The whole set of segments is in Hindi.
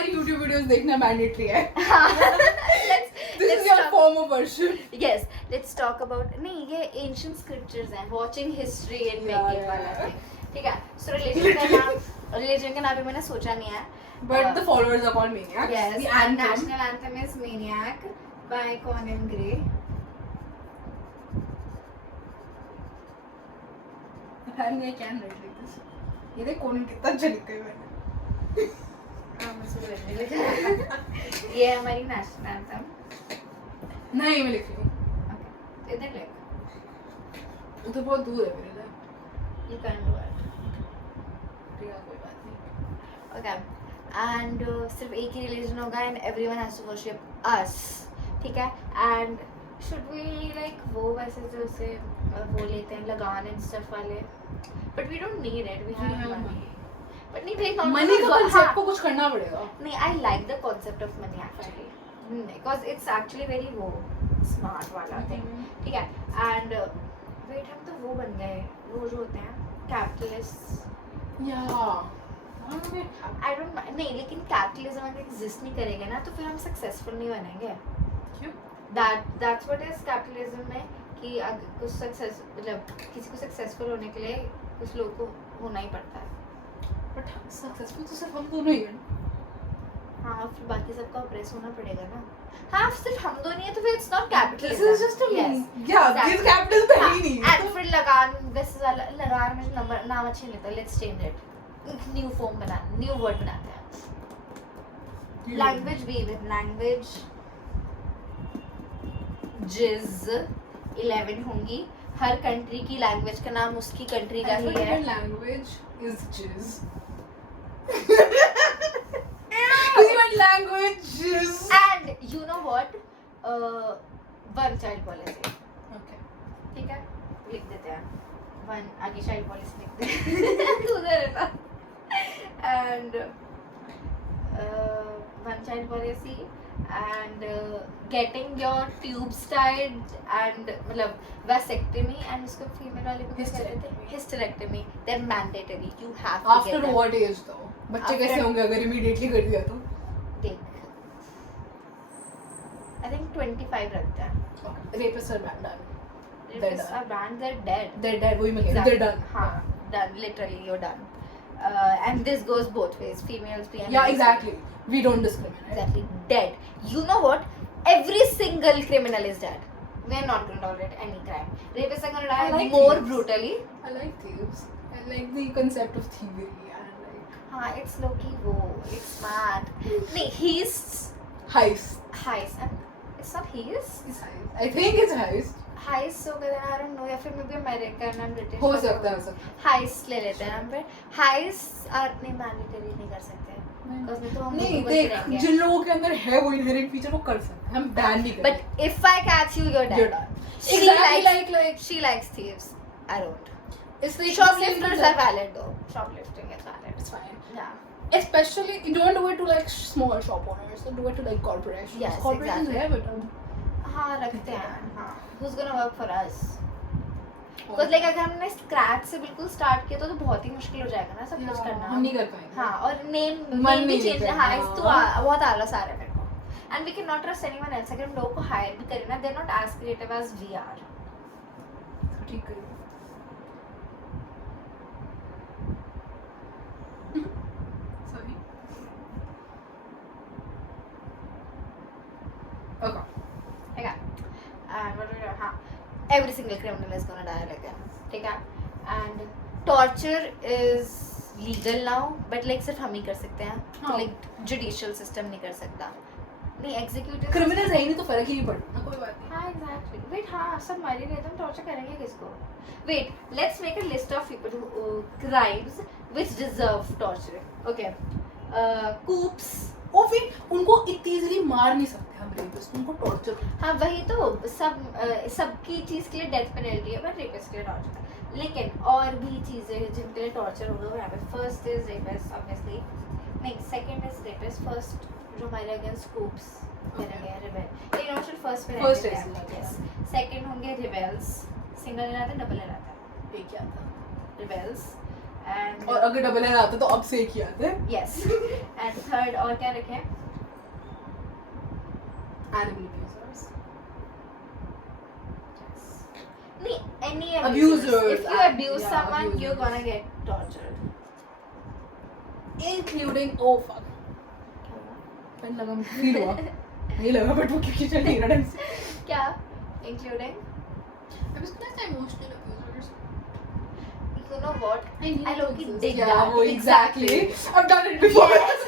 हमारी YouTube वीडियोस देखना मैंडेटरी है. This let's is your talk, former version. yes, let's talk about नहीं ये ancient scriptures हैं, watching history and Yeah, making yeah, वाला yeah. thing. ठीक है. So religion का नाम भी मैंने सोचा नहीं है. But the followers are called maniacs. Yes, The and anthem. national anthem is Maniac by Conan Gray. Apparently I can write like this. ये देख कौन कितना अच्छा लिखा है मैंने. हाँ मुझसे बोलने लगा. ये हमारी national anthem. नहीं मैं लिख रही हूँ. Okay. इधर लिख. उधर बहुत दूर है मेरे लिए. You can do it. ठीक है कोई बात नहीं. Okay. And सिर्फ एक ही religion होगा and everyone has to worship us. ठीक है. And should we like वो वैसे जो से वो लेते हैं लगान and stuff वाले. But we don't need it. We have money. But नहीं भाई मनी का concept को कुछ करना पड़ेगा. नहीं, I like the concept of money actually. Because it's actually very वो smart वाला thing. ठीक है. And wait हम तो वो बन गए. वो जो होते हैं capitalists. Yeah. I don't नहीं लेकिन capitalism अगर exist नहीं करेगा ना तो फिर हम successful नहीं बनेंगे. क्यों? That's what is capitalism में कि अगर कुछ success मतलब किसी को successful होने के लिए कुछ लोगों को होना ही पड़ता है. But successful तो सिर्फ हम दोनों ही हैं. हाँ फिर बाकी सबका oppress होना पड़ेगा ना. हाँ सिर्फ हम दोनों ही है तो फिर it's not capitalism. This is just a yes. Yeah, Exactly. this capitalism तो है ही नहीं. And फिर लगान वैसे वाला लगान में नंबर नाम अच्छे नहीं लगता. Let's change it. New form बना न्यू वर्ड बनाते हैं. लैंग्वेज भी विद लैंग्वेज जिज 11 होंगी. हर कंट्री की लैंग्वेज का नाम उसकी कंट्री का ही है. Language is jizz. Even language is. And you know what one child policy. Okay. ठीक है लिख देते हैं. वन आगे चाइल्ड पॉलिसी लिख देते हैं. उधर है ना. And one child policy and getting your tubes tied and मतलब vasectomy and उसको female वाले को क्या कहते थे? Hysterectomy. They're mandatory. You have to After get them. what age though? बच्चे After- कैसे होंगे अगर immediately कर दिया तो? देख. I think 25 रखते हैं. Rapists are banned. Rapists are banned. They're dead. They're dead. वही मैं कह रही हूँ. They're done. हाँ, done. Literally, you're done. And this goes both ways. Females be and Yeah, males. exactly. We don't discriminate. Exactly. Dead. You know what? Every single criminal is dead. We're not going to tolerate any crime. Rapists are going to die I like more thieves. brutally. I like thieves. I like the concept of thievery and like हाँ, it's low-key वो. It's mad. नहीं, he's heist. heist. It's not heist. It's heist. I think it's heist. Heist होगा then I don't know या फिर maybe American and British. हो सकता है सब. Heist ले लेते हैं हम फिर. Heist नहीं mandatory नहीं कर सकते. Because नहीं तो हम नहीं लोग देख बच जिन लोगों के अंदर है वो inherent feature वो कर सकते हैं. हम ban नहीं But करेंगे. if I catch you, you're dead. You're done. She Exactly like she likes thieves. I don't. it's like Shoplifters are valid though. Shoplifting is valid. It's fine. Yeah. Especially you don't do it to like small shop owners. You do it to like corporations. Yes, Corporations exactly. have it. हाँ रखते हैं. हाँ. Who's gonna work for us? Because like अगर हमने scratch से बिल्कुल start किया तो बहुत ही मुश्किल हो जाएगा ना सब कुछ करना. हम नहीं कर पाएंगे. हाँ और name मन भी नहीं change करना. हाँ इस तो बहुत आलस आ रहा है मेरे को. And we cannot trust anyone else. अगर हम लोगों को hire भी करें ना, they're not as creative as we are. ठीक है. Sorry. Okay. ठीक है. And what do we do? हाँ. Every single criminal is gonna die like that. ठीक है. And torture is legal now, but like सिर्फ हम ही कर सकते हैं. हाँ. Like judicial system नहीं कर सकता. नहीं executive. Criminals है ही नहीं तो फर्क ही नहीं पड़ता ना कोई बात नहीं. हाँ exactly. Wait हाँ सब मारे गए तो हम torture करेंगे किसको? Wait, let's make a list of people who crimes which deserve torture. Okay. Coups. और फिर उनको इतनी इजीली मार नहीं सकते हम रेपिस्ट. उनको टॉर्चर. हाँ वही तो सबकी चीज़ के लिए डेथ पेनल्टी है, बट रेपिस्ट के लिए टॉर्चर है. लेकिन और भी चीज़ें हैं जिनके लिए टॉर्चर होगा वो यहाँ पे. First is rapist obviously. नहीं सेकंड इज रेपिस्ट. फर्स्ट जो हमारे अगेंस्ट कूप्स करेंगे रिबेल. ये नोशन फर्स्ट पे First रहेंगे. is सेकंड होंगे रिबेल्स. सिंगल लेना था डबल लेना था. ये क्या था? रिबेल्स. एंड और अगर डबल एन आता तो अब से एक ही आते हैं. यस एंड थर्ड और क्या रखे हैं Animal abusers. नहीं any Abusers. if you abuse Yeah, someone abusers. you're gonna get tortured. Including oh fuck. Pain लगा मुझे फील हुआ. नहीं लगा बट वो क्योंकि चल नहीं रहा ढंग से. क्या including I was gonna say emotional abusers. you know what I low-key dig Yeah, that. वो exactly. I've done it before. Yes.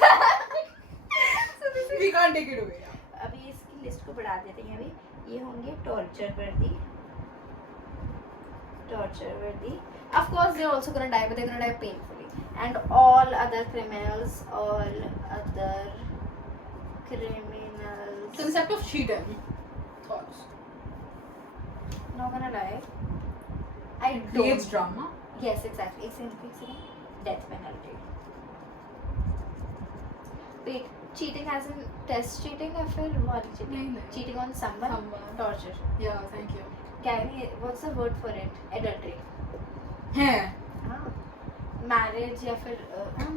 So this is We can't take it away. Yeah. अभी इसकी लिस्ट को बढ़ा देते हैं अभी ये होंगे टॉर्चर वर्दी of course they're also gonna die but they're gonna die painfully and all other criminals Concept of cheating. Thoughts. not gonna lie I Creates don't drama. yes exactly एक second death penalty wait cheating as in test cheating or फिर वाली cheating नहीं. cheating on someone torture Yeah, thank you. क्या है what's the word for it adultery है. हाँ marriage या फिर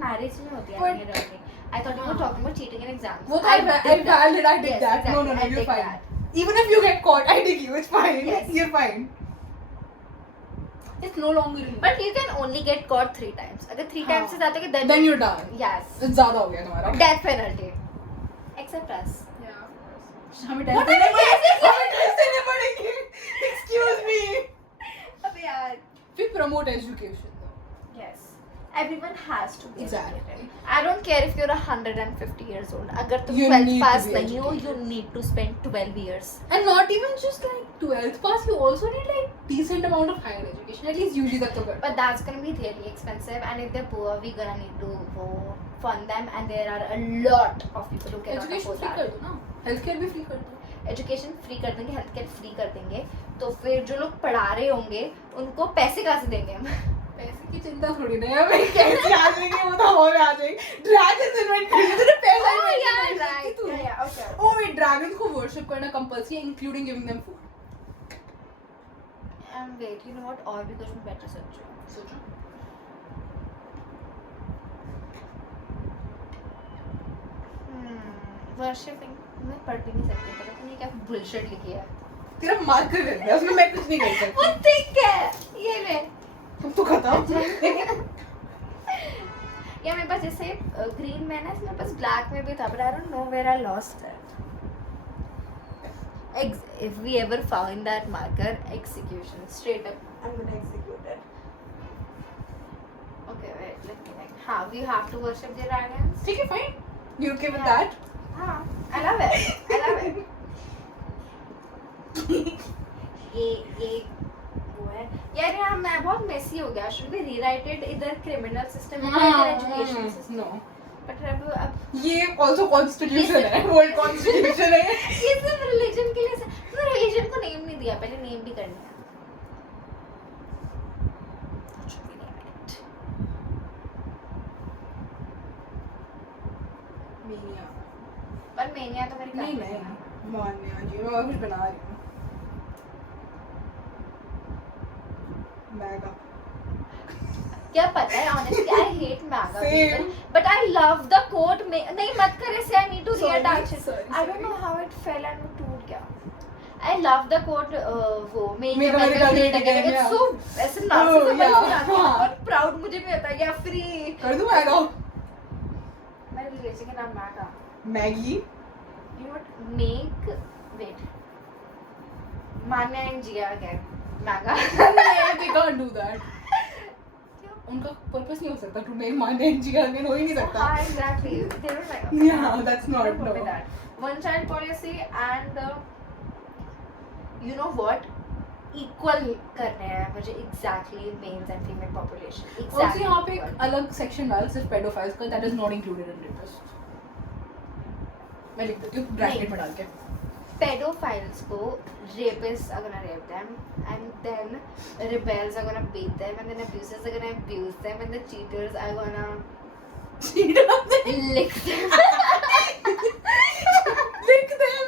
marriage नहीं होती है But- adultery I thought you were talking about cheating in exams वो तो I did that. that. Yes, No, exactly. no, I you're did fine. that. Even if you get caught, I dig you. It's fine. Yes. You're fine. It's no longer illegal. But you can only get caught 3 times. अगर 3 times से ज़्यादा के then you're done. Yes. It's ज़्यादा हो गया तुम्हारा. Death penalty. Except us. Yeah, of course. हमें What टेस्ट देने are you पड़ेंगे. हमें टेस्ट देने पड़ेंगे. Excuse me. अबे यार. We promote education though. Yes. Everyone has to be Exactly. educated. I don't care if you're 150 years old. अगर तुम You 12th need to pass be नहीं हो, educated. you need to spend 12 years. And not even just like 12th pass, you also need like decent amount of higher education. At least UG तक तो कर. But that's gonna be really expensive, and if they're poor, we're gonna need to go fund them, and there are a lot of people who cannot Education afford free that. कर दो ना. Healthcare भी free कर दो. एजुकेशन फ्री कर देंगे, हेल्थ केयर फ्री कर देंगे, तो फिर जो लोग पढ़ा रहे होंगे उनको पैसे कहाँ से देंगे हम? पैसे की चिंता थोड़ी नहीं है. हमें कैसे आ जाएंगे वो तो हवा में आ जाएंगे. Dragons invent किए थे ना पैसा Oh, invent yeah, किया right. तू. Yeah, okay. Oh wait, dragons को worship करना compulsory है, including giving them food. And wait, you know what? और भी कुछ मैं better सोचूं. सोचो. Worshipping मैं पढ़ भी नहीं सकती, पता नहीं क्या bullshit लिखी है. तेरा मार्कर कर दिया. उसमें मैं कुछ नहीं कर सकती. वो thick है, ये ले. तुम तो खत्म. या मेरे पास जैसे ग्रीन में ना, मेरे पास ब्लैक में भी था, but I don't know where I lost it. If we ever found that marker, execution straight up. I'm gonna execute it. Okay, wait. Let me think. How we have to worship the dragons? ठीक है, fine. You okay with Yeah. that? हाँ, I love it. I love it. ये वो है यार. यहाँ मैं बहुत मेसी हो गया. Should we rewrite it इधर criminal system में या इधर education system? No. But अब ये also constitution है. World constitution है. ये सिर्फ religion के लिए. तो religion को name नहीं दिया, पहले name भी करना है. Should we name it? Mania. पर mania तो मेरी नहीं नहीं. मान्या जी, मैं और कुछ बना रही हूँ. मैगा. क्या पता है honestly I hate MAGA Same. people but I love the quote में नहीं मत कर ऐसे. I need to Sorry, reattach it. sorry, I don't know how it fell and वो टूट गया. I love the quote वो Make America Great Again. It's so ऐसे narcissism yeah, feel आता है. हाँ. बहुत proud मुझे भी होता है. Yeah, free. कर दूँ मैगा. मेरे रिलेशन का नाम MAGA. Maggi. You would make wait. Manya and Jia again. MAGA. They can't do that. उनका पर्पस नहीं हो सकता to make Manya and Jiya again हो ही नहीं सकता. हाँ, exactly. They don't like. Yeah, that's not Don't no. copy that. One child policy and you know what? Equal करने हैं मुझे exactly males and female population. Also Exactly. यहाँ पे एक equal. अलग सेक्शन डाल सिर्फ pedophiles का, that is not included in rapist. मैं लिख देती हूँ ब्रैकेट में डाल के. Pedophiles को rapists are gonna rape them, and then rebels are gonna beat them, and then abusers are gonna abuse them, and the cheaters are gonna lick them. Lick them.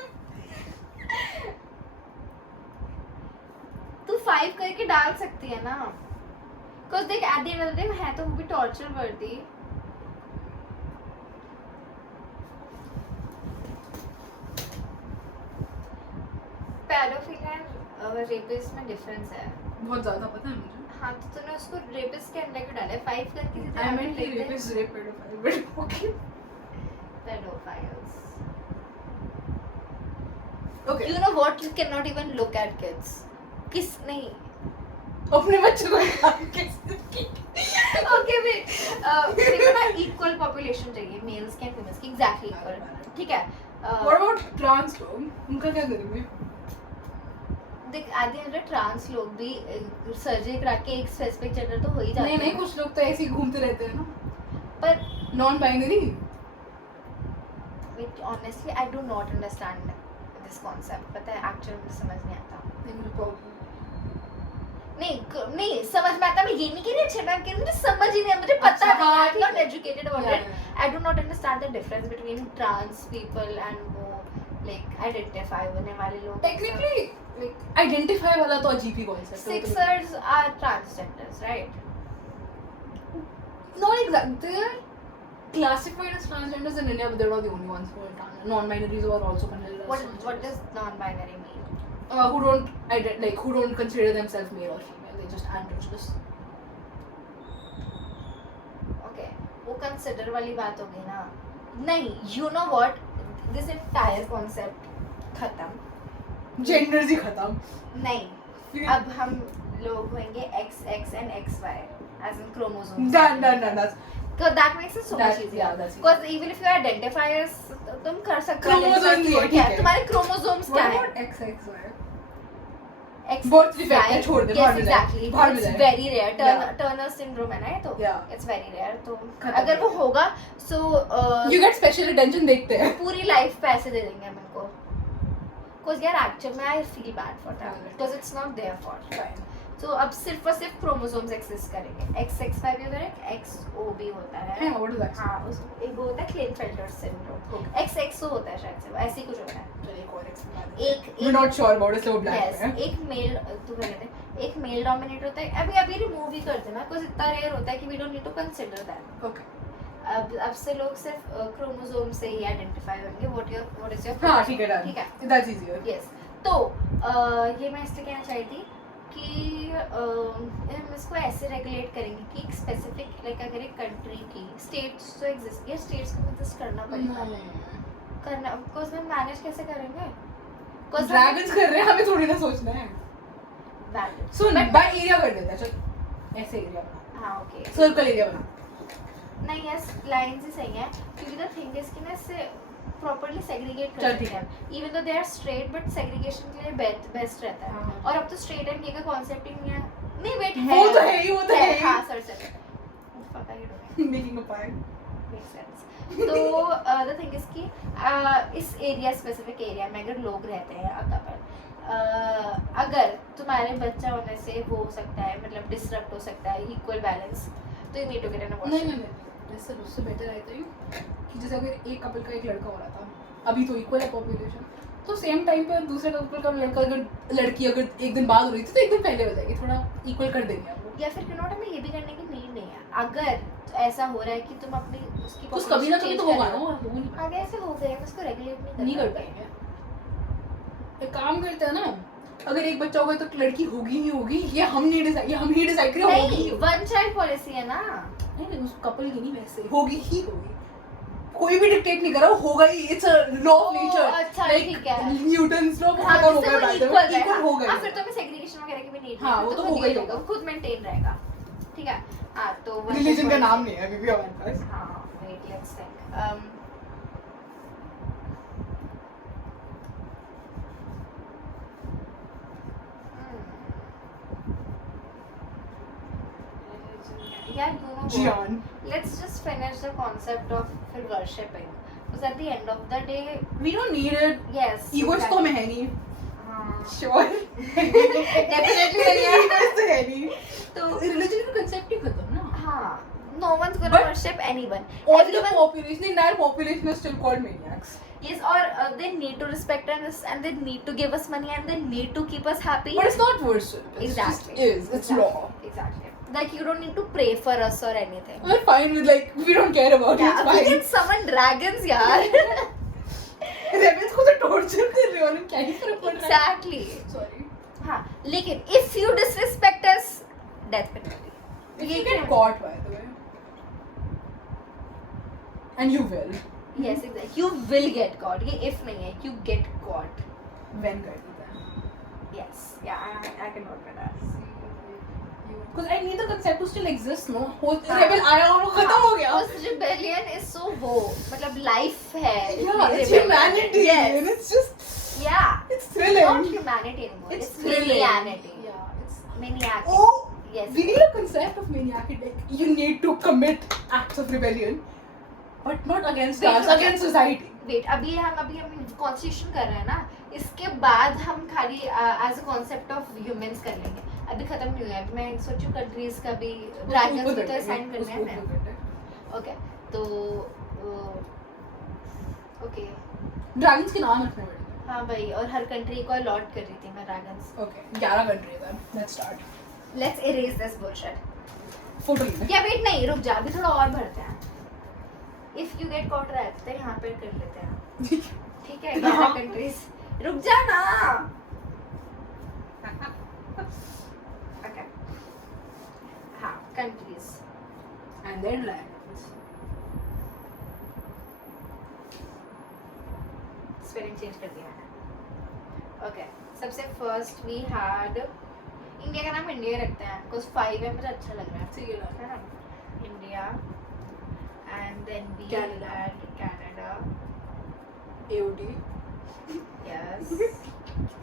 तू 5 करके डाल सकती है ना, because they देख at the end of the day है तो वो भी torture worthy. Pedophile and rapist में difference है. बहुत ज़्यादा पता है मुझे. हाँ तो तूने उसको rapist के अंदर क्यों डाला है? 5 करके सीधे I आगे meant लिख दे. rapist, rape, pedophile, but okay. Pedophiles. Okay. You know what? You cannot even look at kids. किस नहीं. अपने बच्चों को निकाल के Okay wait. देखो ना equal population चाहिए males के and females की exactly equal. ठीक है. What about trans लोग? उनका क्या करेंगे? देख आधे अंदर ट्रांस लोग भी सर्जरी करा के एक स्पेसिफिक जेंडर तो हो ही जाते हैं. नहीं कुछ लोग तो ऐसे ही घूमते रहते हैं ना. पर non binary. wait honestly I do not understand this concept. पता है एक्चुअली मुझे समझ नहीं आता. नहीं समझ में आता. मैं ये नहीं कह रही अच्छे मैं कह रही मुझे समझ ही नहीं है. मुझे पता नहीं. I am not educated about it. I do not understand the difference between trans people and वो like identify होने वाले लोग. Technically, like identify वाला तो अजीब ही concept है. Sixers are transgenders, right? Not exactly. They are classified as transgenders in India, but they're not the only ones who are trans. Non-binaries are also considered as transgenders. What does non-binary mean? Who don't consider themselves male or female. They just androgynous. Okay, वो consider वाली बात हो गई ना. नहीं, you know what? This entire concept खत्म. Genders ही खत्म. नहीं, अब हम लोग होंगे XX and XY as in chromosomes. That's So that makes it so much That's- easier. yeah, that's Because even if you identify as तुम कर सकते हो Chromosomes identify ही है, कि क्या ठीक है. है. तुम्हारे chromosomes क्या What है? about XXY? X, Birth defect है, छोड़ दे, yes बाहर मिल जाए, exactly. बाहर मिल It's जाए. very rare. Yeah. Turner syndrome है ना ये तो. Yeah. It's very rare. तो खत्म अगर वो हो होगा so You get special attention देखते हैं. पूरी लाइफ पैसे दे देंगे हम उनको. Because यार actually में I feel bad for them because it's not their fault. Fine. So अब सिर्फ और सिर्फ chromosomes exist करेंगे. XXY भी होता है, XO भी होता है. Yeah, what is that? हाँ उस एक वो होता है Klinefelter syndrome. Okay. XXO होता है शायद से ऐसे ही कुछ होता है. चलिए एक और explain. एक We're not sure about it, so we're blank yes, है. एक मेल तू क्या कहते हैं एक मेल डोमिनेट होता है. अभी रिमूव ही कर देना कुछ इतना रेयर होता है कि we don't need to consider that. Okay. अब से लोग सिर्फ क्रोमोसोम से ही आइडेंटिफाई होंगे व्हाट इज योर. हाँ ठीक है done. ठीक है. That's easier. यस तो ये मैं इसलिए कहना चाही थी कि हम इसको ऐसे रेगुलेट करेंगे कि एक स्पेसिफिक लाइक अगर एक कंट्री की स्टेट्स तो एग्जिस्ट या स्टेट्स को एग्जिस्ट करना पड़ेगा. करना बिकॉज हम मैनेज कैसे करेंगे. Dragons कर रहे हैं हमें थोड़ी ना सोचना है. वैलिड सुन by area कर देते हैं चल. ऐसे area बना. हाँ ओके. Circle area बना. नहीं यस लाइंस ही सही है क्योंकि द थिंग इज कि ना इससे प्रॉपर्ली सेग्रीगेट कर चल सकते ठीक है. हैं even though they are straight but segregation के लिए बेस्ट रहता है. हाँ. और अब तो स्ट्रेट एंड गे का कांसेप्ट ही नहीं है. नहीं वेट वो तो है ही, वो तो है ही. हाँ sir sir fuck are you doing. Making a pie. Makes sense. तो द थिंग इज कि इस एरिया स्पेसिफिक एरिया में अगर लोग रहते हैं कपल अगर तुम्हारे बच्चा होने से वो हो सकता है मतलब डिसरप्ट हो सकता है इक्वल बैलेंस तो you need to get an abortion. नहीं उससे बेटर रहता है कि जैसे अगर एक कपल का एक लड़का हो रहा था अभी तो इक्वल है पॉपुलेशन तो सेम टाइम पे दूसरे कपल का लड़का अगर लड़की अगर एक दिन बाद हो रही थी तो एक दिन पहले हो जाएगी. थोड़ा इक्वल कर देंगे आप लोग. या फिर नॉट हमें ये भी करने की नीड नहीं है. अगर ऐसा हो रहा है कि तुम अपनी उसकी कुछ कभी ना कभी तो होगा ना. हो नहीं आगे ऐसे हो गए उसको रेगुलेट नहीं कर पाएंगे. एक काम करते हैं ना अगर एक बच्चा होगा तो लड़की होगी ही होगी. ये हम नहीं डिसाइड करें. नहीं वन चाइल्ड पॉलिसी है ना. नहीं उस कपल की नहीं वैसे होगी ही होगी. कोई भी डिक्टेट नहीं कर रहा होगा ही. It's a law of nature. अच्छा ठीक है. न्यूटन्स लॉ हाँ, खत्म हो जिससे गया. वो equal है. इक्वल हो गया. हाँ, फिर तो हमें सेग्रीगेशन वगैरह की भी नीड हाँ, वो तो होगा ही होगा. खुद मेंटेन रहेगा. ठीक है. हाँ तो रिलीजन का नाम नहीं है अभी भी हमारे पास. हाँ वेट लेट्स थिंक. यार दोनों Jian. let's just finish the concept of worshipping because at the end of the day We don't need it. yes Egos तो हमें है नहीं. हाँ Sure. definitely नहीं है. Egos तो है नहीं. तो रिलीजन का कंसेप्ट ही खत्म ना. हाँ no one's gonna But worship anyone. All the Everyone population, the entire population is still called maniacs. yes or they need to respect us and they need to give us money and they need to keep us happy. But it's not worship. It's Exactly. just is. It's Exactly. law. Exactly. Like you don't need to pray for us or anything. We're fine with like we don't care about Yeah, it. we It's can summon dragons, यार. fine. Rebels को तो torture कर रहे हो ना क्या ही फर्क पड़ रहा है? Exactly. Sorry. हाँ, लेकिन if you disrespect us, death penalty. If you get caught by the way, and you will. Yes, exactly. You will get caught. ये if नहीं है, you get caught. When कर देता है? Yes. Yeah, I can work with that. Because I need the concept to still exist, no? हाँ. Rebel आया और वो खत्म हो गया. Post rebellion is so वो मतलब life है. Yeah, it's rebellion. humanity. Yes. And it's just, Yeah. it's thrilling. Not humanity anymore. It's thrilling. maniacanity. Yeah, it's. Maniac. Oh, Yes. we need a concept of maniac. Like, you need to commit acts of rebellion, but not against Wait, us, okay. against society. Wait, अभी हम कॉन्स्टिट्यूशन कर रहे हैं ना, इसके बाद हम खाली as a concept of humans कर लेंगे. अभी खत्म नहीं हुआ है. मैं सोचूं कंट्रीज का भी ड्रैगन्स भी तो असाइन करने हैं ना. ओके, तो ओके. ड्रैगन्स के नाम रखने पड़ेंगे. हाँ भाई, और हर कंट्री को अलॉट कर रही थी मैं dragons. Okay, 11 countries then. Let's start. Let's erase this bullshit. Photo लेंगे. या वेट नहीं, रुक जा, अभी थोड़ा और बढ़ते हैं. इफ यू गेट कॉट रहते हैं यहाँ पे कर लेते हैं. ठीक है, 11 कंट्रीज. रुक जा ना. ओके. हाँ, countries. And then dragons. Spelling change कर दिया मैंने. ओके, सबसे फर्स्ट वी हैड इंडिया का नाम इंडिया रखते हैं बिकॉज 5 है, मुझे अच्छा लग रहा है. ठीक है. है ना? India and then we Canada. Had Canada. AOD. Yes.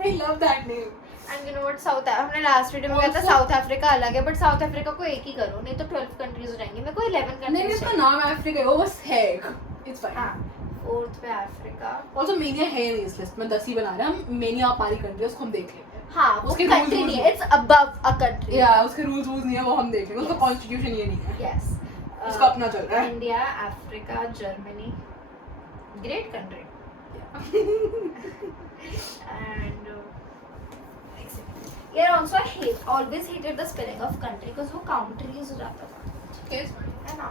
I love that name. And you know what, south, हमने लास्ट वीडियो में कहा था Also- साउथ अफ्रीका अलग है, बट साउथ अफ्रीका को एक ही करो, नहीं तो 12 कंट्रीज हो जाएंगी. मेरे को 11 नहीं, कंट्रीज इसका नाम अफ्रीका है, वो बस है एक. It's fine. हाँ, फोर्थ पे अफ्रीका. Also Mania है नहीं इस लिस्ट में, 10 ही बना रहे हैं हम. Mania हमारी कंट्री है, उसको हम देख लेंगे. हाँ, वो उसके कंट्री rules नहीं है, इट्स अबव अ कंट्री. या उसके रूल्स नहीं है, वो हम देख लेंगे. उसका Yes. कॉन्स्टिट्यूशन ये नहीं है. यस. उसका अपना चल रहा है. India, Africa, Germany. Great country. And yeah, also I always hated the spelling of country because वो countries हो जाता था, Okay, it's fine. है ना?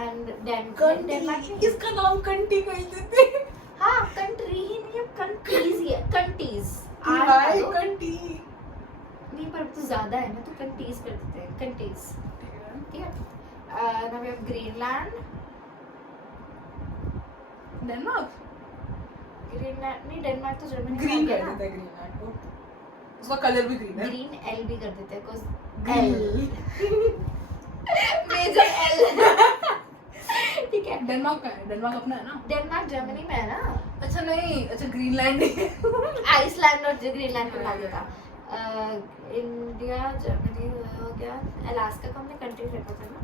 And Denmark कंट्री, इसका नाम कंट्री कहीं देते हैं. हाँ, country ही नहीं है, countries ही है, countries. भाई कंट्री. नहीं, पर तो ज़्यादा है ना, तो countries कर देते हैं, countries. ठीक है? Now we have Greenland. Denmark. Greenland नहीं, Denmark तो जर्मनी ग्रीन कर देते हैं ग्रीनलैंड को. उसका कलर भी ग्रीन है. ग्रीन एल भी कर देते हैं because ग्रीन. Major L. ठीक है. डेनमार्क का है. डेनमार्क अपना है ना. डेनमार्क जर्मनी में है ना. अच्छा नहीं, अच्छा ग्रीनलैंड है. आइसलैंड और ग्रीनलैंड को मिला देता. इंडिया, जर्मनी हो गया. अलास्का को हमने कंट्री रखा था ना.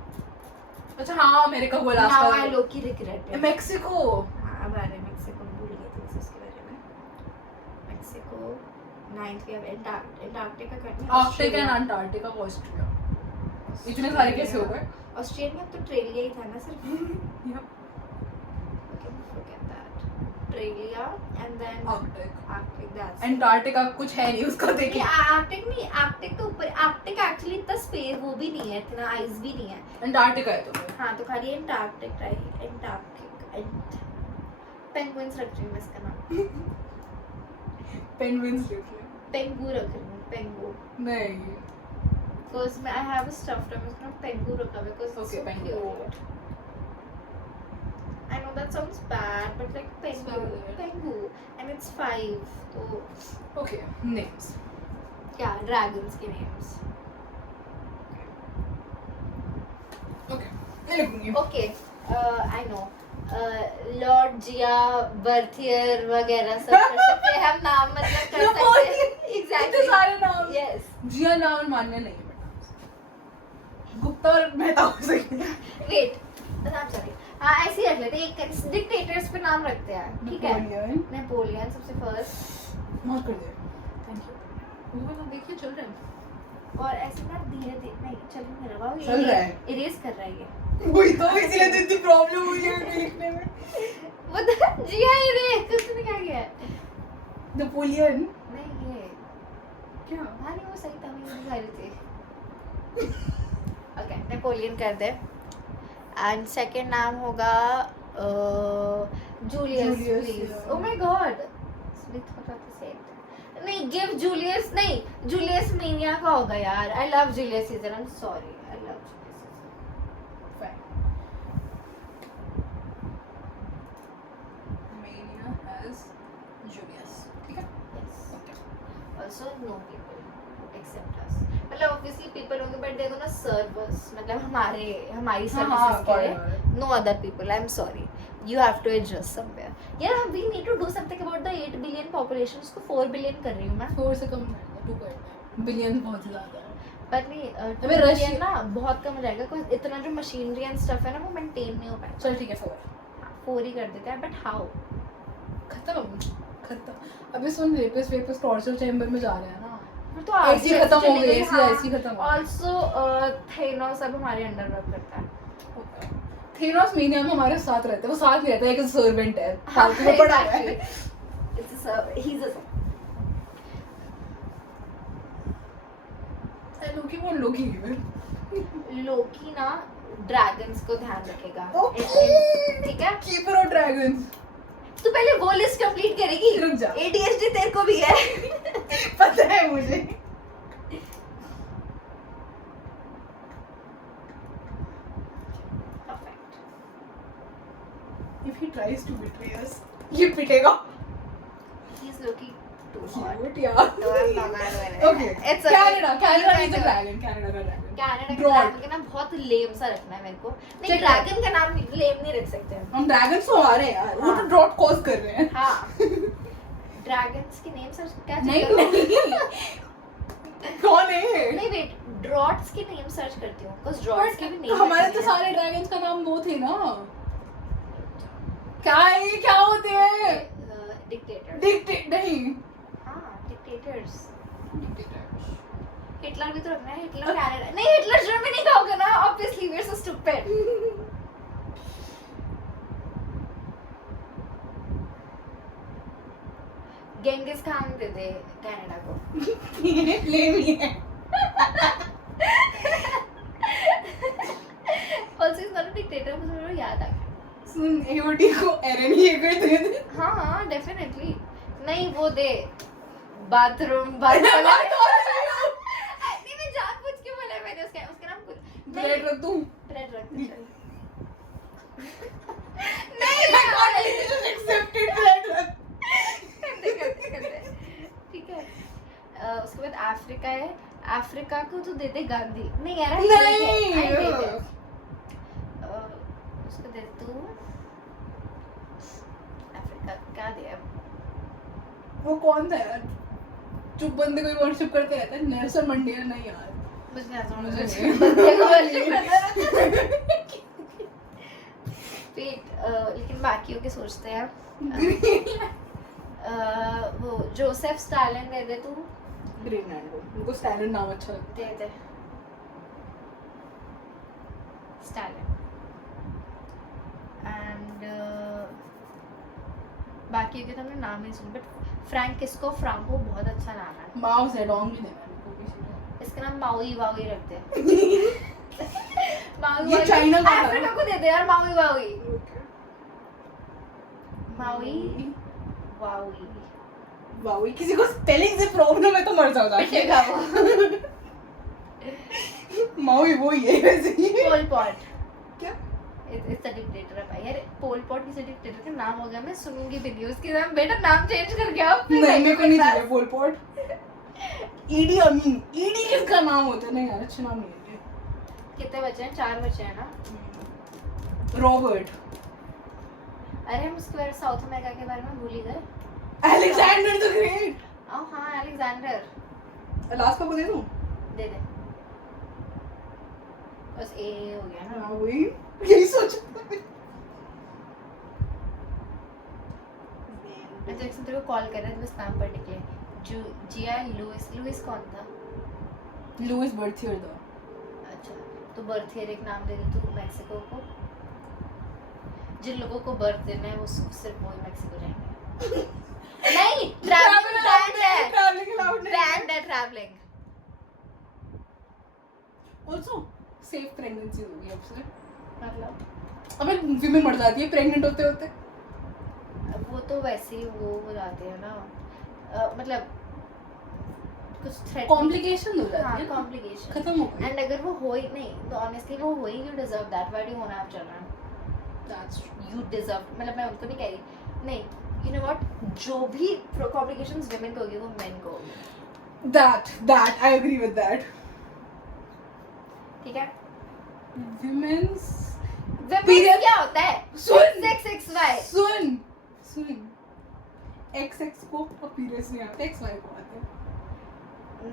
अच्छा हाँ, अमेरिका को नाउ आई अलास्का. लो की रिग्रेट. मेक्सिको. हाँ, अब आ रहे मेक्सिको में, भूल गई थी उसके बारे में. Mexico. 9th we have Antarctica करनी है. आर्कटिक एंड अंटार्कटिका को ऑस्ट्रेलिया. इतने सारे कैसे हो गए? ऑस्ट्रेलिया तो ट्रेलिया ही था ना सिर्फ. Yep. Okay, forget that. Australia and then Arctic. Arctic. That's Antarctica कुछ है नहीं उसका, देखिए. आर्कटिक नहीं, आर्कटिक तो ऊपर. आर्कटिक एक्चुअली इतना स्पेस वो भी नहीं है, इतना आइस भी नहीं है. अंटार्कटिका है तो फिर. हाँ, तो खाली अंटार्कटिक रही. अंटार्कटिक. पेंगुइन्स रख रही हूँ मैं इसका नाम. पेंगुइन्स देख ले. पेंगू रख रही हूँ. पेंगू. नहीं. Because I have a stuffed I'm just gonna pengu रखा है because it's Okay, so pengu. cute. I know that sounds bad, but like It's pengu, very weird. pengu, and it's 5. So Okay, names. yeah, dragons के names. Okay. मैं लिखूंगी. Okay, I know. लॉर्ड जिया, बर्थियर वगैरह सब कर सकते हैं हम नाम, मतलब कर सकते हैं. इतने Exactly. सारे नाम. Yes. जिया नाम मान्य नहीं है बेटा. गुप्ता और मेहता हो सकते हैं. Wait. नाम सॉरी. हाँ, ऐसे ही रख लेते हैं. एक डिक्टेटर्स पे नाम रखते हैं. ठीक है. नेपोलियन. नेपोलियन सबसे फर्स्ट. मार्क कर दे. Thank you. वो तो देखिए चल रहा है. और ऐसे ना धीरे धीरे नहीं चल नहीं रहा. चल रहा है. इरेज कर रहा है ये. वही तो, इसलिए तो इतनी प्रॉब्लम हुई है मुझे लिखने में. वो तो जिया इरेज किसने क्या किया है? नेपोलियन. नहीं ये क्या? हाँ नहीं, वो सही था, मैं ये दिखा रही थी. ओके नेपोलियन कर दे एंड सेकंड नाम होगा Julius Julius, please yeah. Oh my god Smith what are said नहीं गिव जूलियस नहीं जूलियस मीनिया का होगा यार I love Julius Caesar I am sorry I love Julius Fine. Mania has Julius. ठीक है? Yes Okay. also no people except us मतलब obviously people होंगे but they're gonna serve us मतलब हमारी हाँ, services के लिए got it. no other people I'm sorry you have to adjust somewhere यार we need to do something about the 8 billion population उसको 4 billion कर रही हूँ मैं 4 से कम है 2 करना है बिलियन बहुत ज़्यादा है पर नहीं अबे 2 Russia- billion ना बहुत कम हो जाएगा क्योंकि इतना जो मशीनरी एंड स्टफ है ना वो मेंटेन नहीं हो पाएगा चल ठीक है 4 4 ही कर देते हैं बट हाउ खत्म अबे सुन रेपिस टॉर्चर चैम्बर में जा रहे हैं ना फिर तो ऐसी खत्म हो गई ऐसी खत्म हो गई ऑल्सो थेनोस अब हमारे अंडर वर्क करता है थेनोस मीनिया में हमारे साथ रहता है वो साथ नहीं रहता है एक सर्वेंट है हाँ, फालतू में पड़ा हुआ है It's a he's a लोकी वो लोकी है लोकी ना ड्रैगन्स को ध्यान रखेगा ठीक है कीपर ऑफ ड्रैगन्स तू पहले वो लिस्ट कंप्लीट करेगी रुक जा। ADHD तेरे को भी है पता है मुझे if he tries to betray us ये पिटेगा he's looking too hot cute यार No, I'm not gonna do it. okay It's okay. Canada You is a can do it. dragon Canada का dragon कैनेडा के Broad. नाम के ना बहुत लेम सा रखना है मेरे को नहीं Check ड्रैगन का नाम लेम नहीं रख सकते हम हम ड्रैगन्स तो आ रहे हैं यार वो तो हाँ। ड्रॉट कॉज कर रहे हैं हाँ ड्रैगन्स के नेम सर्च क्या नहीं check करूं? नहीं कौन है नहीं वेट ड्रॉट्स के नेम सर्च करती हूँ बिकॉज़ ड्रॉट्स के भी But नेम हमारे तो सारे ड्रैगन्स का नाम वो थे ना क्या है ये क्या होते हैं डिक्टेटर डिक्टेट नहीं हाँ डिक्टेटर्स डिक्टेटर्स हिटलर भी तो रखना है हिटलर कनाडा नहीं हिटलर जर्मनी का होगा ना obviously we are so stupid Genghis Khan दे दे कनाडा को लेम ही है also is not a dictator मुझे याद आ गया सुन एओडी को एरन ही कर दे दे हाँ हाँ डेफिनेटली नहीं वो दे बाथरूम बाथरूम नहीं मैं जानबूझ के बोला मैंने उसका नाम कुछ ब्रेड रख दूं ब्रेड रख दे चल नहीं मैं कॉन्ट जस्ट एक्सेप्टेड ब्रेड रख कर दे ठीक है उसके बाद अफ्रीका है अफ्रीका को तो दे दे गांधी नहीं यार नहीं उसको दे तू अफ्रीका क्या दिया वो कौन था यार चुप बंदे को वर्शिप करते रहता है नेल्सन मंडेला नहीं यार मुझे नहीं आता मुझे मुझे नहीं। बंदे को worship करना है। Wait, लेकिन बाकियों के सोचते हैं वो जोसेफ स्टालिन दे दे तू ग्रीनलैंड उनको स्टैलिन नाम अच्छा लगता दे दे स्टालिन एंड बाकी के तो हमने नाम नहीं सुना बट फ्रैंकिस्को फ्रांको बहुत अच्छा नाम है है माओ जेडोंग भी देना है उनको किसी को इसका नाम माउई वाउई रखते हैं माउई ये वाउई चाइना का है। अफ्रीका को दे दे यार माउई वाउई माउई वाउई वाओ किसी को स्पेलिंग से प्रॉब्लम है तो मर जाओ पिटेगा वो माओ वो ही है वैसे ही पोल पॉट क्या इट्स अ डिक्टेटर है भाई यार पोल पॉट किसी डिक्टेटर का नाम हो गया मैं सुनूंगी भी नहीं उसके नाम बेटा नाम चेंज करके आओ फिर नहीं मेरे को नहीं पास। चाहिए पोल पॉट ईडी अमीन ईडी किसका नाम होता है नहीं यार अच्छा नाम नहीं है कितने बचे हैं 4 बचे हैं ना रॉबर्ट अरे हम उसके बारे साउथ अमेरिका के बारे में भूल ही गए अलेक्जेंडर द ग्रेट हाँ हाँ अलेक्जेंडर अलास्का को दे दूं दे दे बस ए हो गया ना हाँ वही यही सोच मैं तो एक तेरे को कॉल कर रहा था बस काम पढ़ने के लिए जिया लुइस कौन था लुइस बर्थियर था अच्छा तो बर्थियर एक नाम दे दे तू मैक्सिको को जिन लोगों को बर्थ देना है वो सिर्फ वो मैक्सिको जाएंगे नहीं ट्रैवलिंग बैंड है ट्रैवलिंग अलाउड नहीं बैंड है ट्रैवलिंग आल्सो सेफ प्रेगनेंसी होगी अब से। मतलब अबे विमेन मर जाती है प्रेग्नेंट होते होते। वो तो वैसे ही वो हो जाते हैं ना, मतलब कुछ थ्रेट कॉम्प्लिकेशन हो जाती हाँ है ना, कॉम्प्लिकेशन। खत्म हो गई। एंड अगर वो हो ही नहीं तो ऑनेस्टली वो हो ही, you deserve that, why do you want to have children, that's true. You deserve, मतलब मैं उनको नहीं कह रही, नहीं, यू नो व्हाट, जो भी कॉम्प्लिकेशंस वुमेन को होगी वो मेन को होगी। That I agree with that. ठीक है, विमेन्स वुमेन Period- क्या होता है, सुन XXY, सुन XX को पीरियड्स नहीं आते, XY को आते हैं।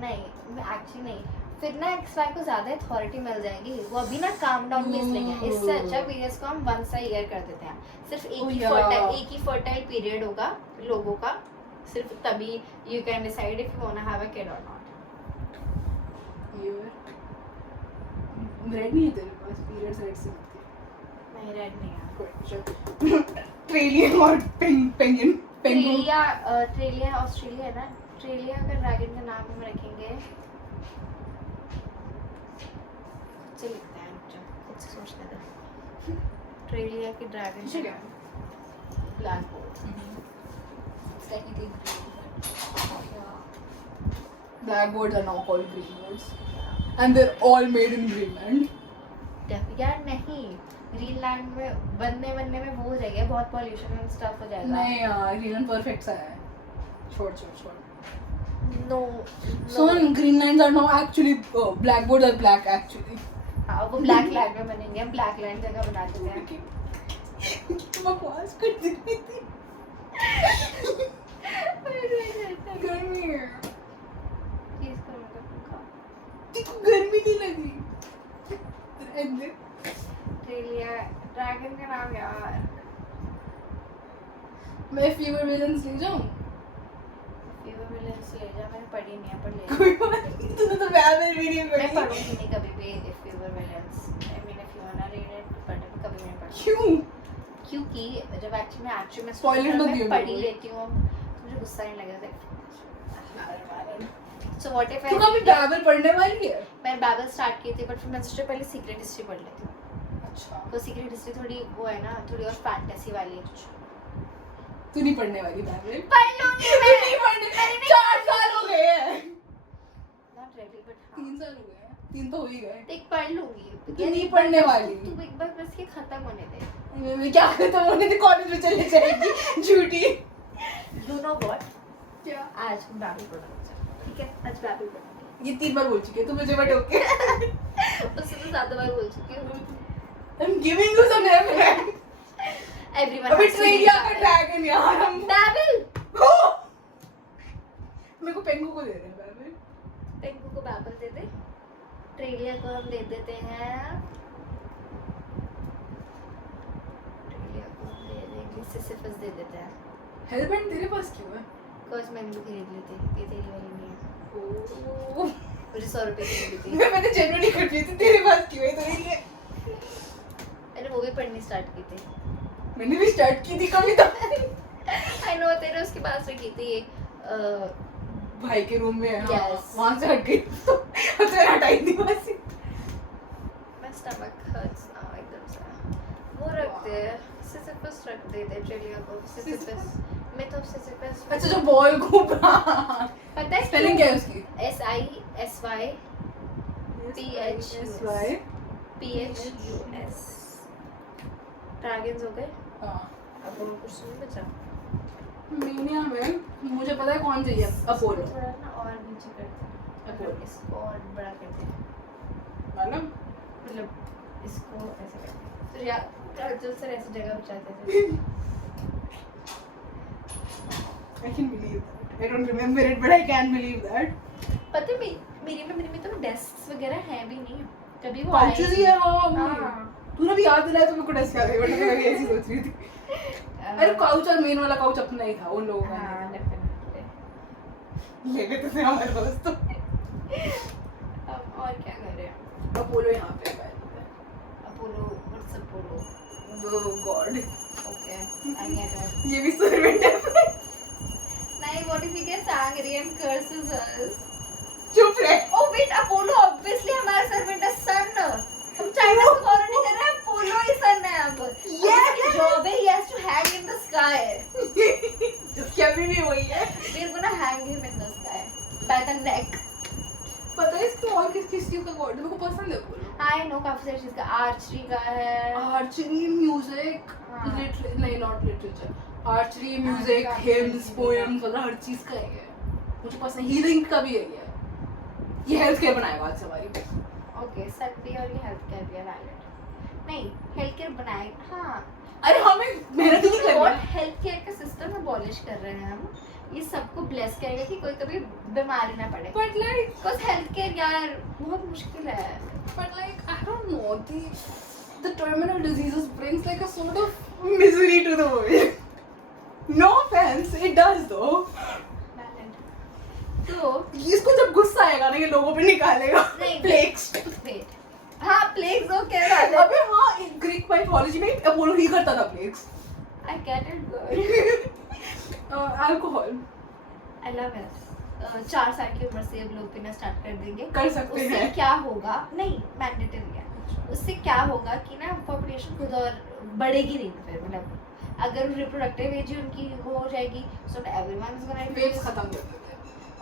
नहीं एक्चुअली नहीं, फिर ना XY को ज्यादा अथॉरिटी मिल जाएगी, वो अभी ना काम डाउन में इसलिए है, इससे अच्छा पीरियड्स को हम वंस अ ईयर कर देते हैं, सिर्फ Oh, yeah. एक ही फर्टाइल पीरियड होगा लोगों का, सिर्फ तभी you can decide if you want to have a kid और नॉट। रेड नहीं है तेरे पास, पीरियड्स रेड से होती नहीं रेड नहीं है, है। ट्रेलियन और पेंगुइन ट्रेलिया, ट्रेलिया ऑस्ट्रेलिया है ना, ट्रेलिया अगर ड्रैगन का नाम हम रखेंगे, चल लिखते हैं, खुद से सोचने दे, ट्रेलिया की ड्रैगन ठीक है। Black board, Black boards are now called green boards, and they're all made in Greenland. यार नहीं, ग्रीनलैंड में बनने में वो हो जाएगा, बहुत पॉल्यूशन एंड स्टफ हो जाएगा। नहीं यार, ग्रीनलैंड परफेक्ट सा है। छोड़ नो सुन, Greenlands are now actually black boards are black actually. हाँ वो ब्लैक लैंड में बनेंगे, हम ब्लैक लैंड जगह बना देते हैं। बकवास कर दी थी। गर्मी है। Please करो मत पंखा। तेको गर्मी नहीं लगी? रहने। ट्रेलिया ड्रैगन का नाम यार, मैं फीवर विलेंस ले जाऊं? फीवर विलेंस ले जा, मैंने पढ़ी नहीं है, पढ़ ले। कोई बात नहीं, तूने तो बैबल भी नहीं मैं पढ़ी। पढ़ूंगी नहीं कभी भी फीवर विलेंस, I mean if you want to read it but कभी नहीं पढ़ी, क्यों? क्योंकि जब एक्चुअली में Spoiler मत दियो पढ़ी मुझे। लेती हूँ, तो मुझे गुस्सा नहीं लगेगा। सो व्हाट इफ तू कभी बैबल पढ़ने वाली है? मैं बाइबल स्टार्ट की थी, बट फिर मैं सोचा पहले सीक्रेट हिस्ट्री पढ़ लेती हूँ, अच्छा, तो सीक्रेट हिस्ट्री थोड़ी वो है ना, थोड़ी और फैंटेसी वाली है कुछ। तू नहीं पढ़ने वाली बैबल? पढ़ लूंगी तू मैं, नहीं पढ़ने, 4 साल हो गए हैं। नॉट रेडी बट 3 साल हो गए हैं, 3 तो हो ही गए। देख पढ़ लूंगी। तू नहीं पढ़ने वाली। तू एक बार बस ये खत्म होने दे। मैं क्या खत्म होने दे, कॉलेज में चली जाएगी झूठी। यू नो व्हाट, क्या? आज हम बाइबल पढ़ेंगे, ठीक है, आज बाइबल पढ़ेंगे। ये 3 बार बोल चुकी है, तू मुझे बट ओके। उससे तो ज्यादा बार बोल चुकी हूँ। I'm giving you some reference. Everyone अबे ट्रेलिया का ड्रैगन यार, हम बाइबल, मेरे को पेंगू को दे रहे हैं बैबल। पेंगू को बाइबल दे दे, ट्रेलिया को हम दे देते हैं, ट्रेलिया को हम दे देंगे, सिसिफस दे देते हैं, हेलबैंड तेरे पास क्यों है? बिकॉज मैंने तो खरीद ली थी, ये तेरी वाली नहीं है, ओह, मुझे 100 रुपए की मिली थी। मैं तो जनरली करती थी, तेरे पास क्यों है? तो ये मैंने वो भी पढ़नी स्टार्ट की थी। मैंने भी स्टार्ट की थी कविता। आई नो, तेरे उसके पास रखी थी, भाई के रूम में। हाँ, Yes. वहाँ से हट गई तो फिर हटाई थी वहाँ से। my stomach hurts now एकदम से। वो रख दे, सिसिफस रख दे ट्रेलिया को, सिसिफस, myth of Sisyphus। अच्छा, जो बॉल को पता है स्पेलिंग क्या है उसकी? SISY PHUS। ड्रैगन्स हो गए, हाँ, अब और कुछ नहीं बचा। मीनिया में मुझे पता है कौन चाहिए, अपोलो। थोड़ा ना और नीचे करते हैं, मतलब इसको और बड़ा करते हैं, मतलब इसको ऐसे करते हैं, तो या काजल सर ऐसी जगह बचाते थे। I can believe that. I don't remember it, but I can believe that. पता है मेरी मेमोरी में तो डेस्क वगैरह है भी नहीं, कभी वो आए Pouches ही है, हाँ। हाँ। तूने भी याद दिलाया तो मेरे को डस्ट आ गई, वरना मैं भी ऐसी सोच रही थी। अरे काउच और मेन वाला काउच अपना ही था उन लोगों का। हाँ डेफिनेटली। ले गए थे हमारे दोस्त तो। अब और क्या कर रहे हैं? अपोलो यहाँ पे है। Apollo, what's Apollo? Oh God. Okay, I get it. ये भी सर्वेंट है। नहीं, what if he gets angry and curses us? चुप रहे। Oh wait, अपोलो ऑब्वियसली हमारा सर्वेंट है, सन। China को फॉलो नहीं कर रहा है, पोलो ही करना है अब। Yes! जॉब है, he has to hang in the sky. जिसकी अभी भी वही है। We're gonna hang him in the sky by the neck. पता है इसको और किस चीज का अवार्ड मेरे को पसंद है बोलो। I know काफी सारी चीज का, आर्चरी का है, आर्चरी, म्यूजिक, हाँ। नहीं नॉट लिटरेचर, आर्चरी, म्यूजिक, काफी हिम्स, सारी पोएम्स, मतलब हर चीज का है। मुझे पसंद, हीलिंग का भी है ये हेल्थ केयर बनाएगा आज से हमारी। ओके सब भी, और ये हेल्थ केयर भी है वैलिड। नहीं हेल्थ केयर बनाए, हाँ अरे हमें मेहनत ही नहीं करनी और है। हेल्थ केयर का सिस्टम अबॉलिश कर रहे हैं हम, ये सबको ब्लेस करेगा कि कोई कभी बीमारी ना पड़े, But like, because health care यार बहुत मुश्किल है। but like, I don't know, the terminal diseases brings like a sort of misery to the world. No offense, it does though. तो इसको जब गुस्सा आएगा ना ये लोगों पे निकालेगा। नहीं प्लेग्स। वेट, हाँ प्लेग्स वो कह रहा है, अबे हाँ, ग्रीक माइथोलॉजी में अपोलो ही करता था plagues. I get it good, alcohol I love it. 4 साल की उम्र से अब लोग पीना स्टार्ट कर देंगे, कर सकते उससे हैं। क्या होगा, नहीं मैंडेटरी है, उससे क्या होगा कि ना पॉपुलेशन खुद और बढ़ेगी नहीं, फिर मतलब अगर रिप्रोडक्टिव एज ही उनकी हो जाएगी, so everyone is gonna waves खत्म कर देते हैं।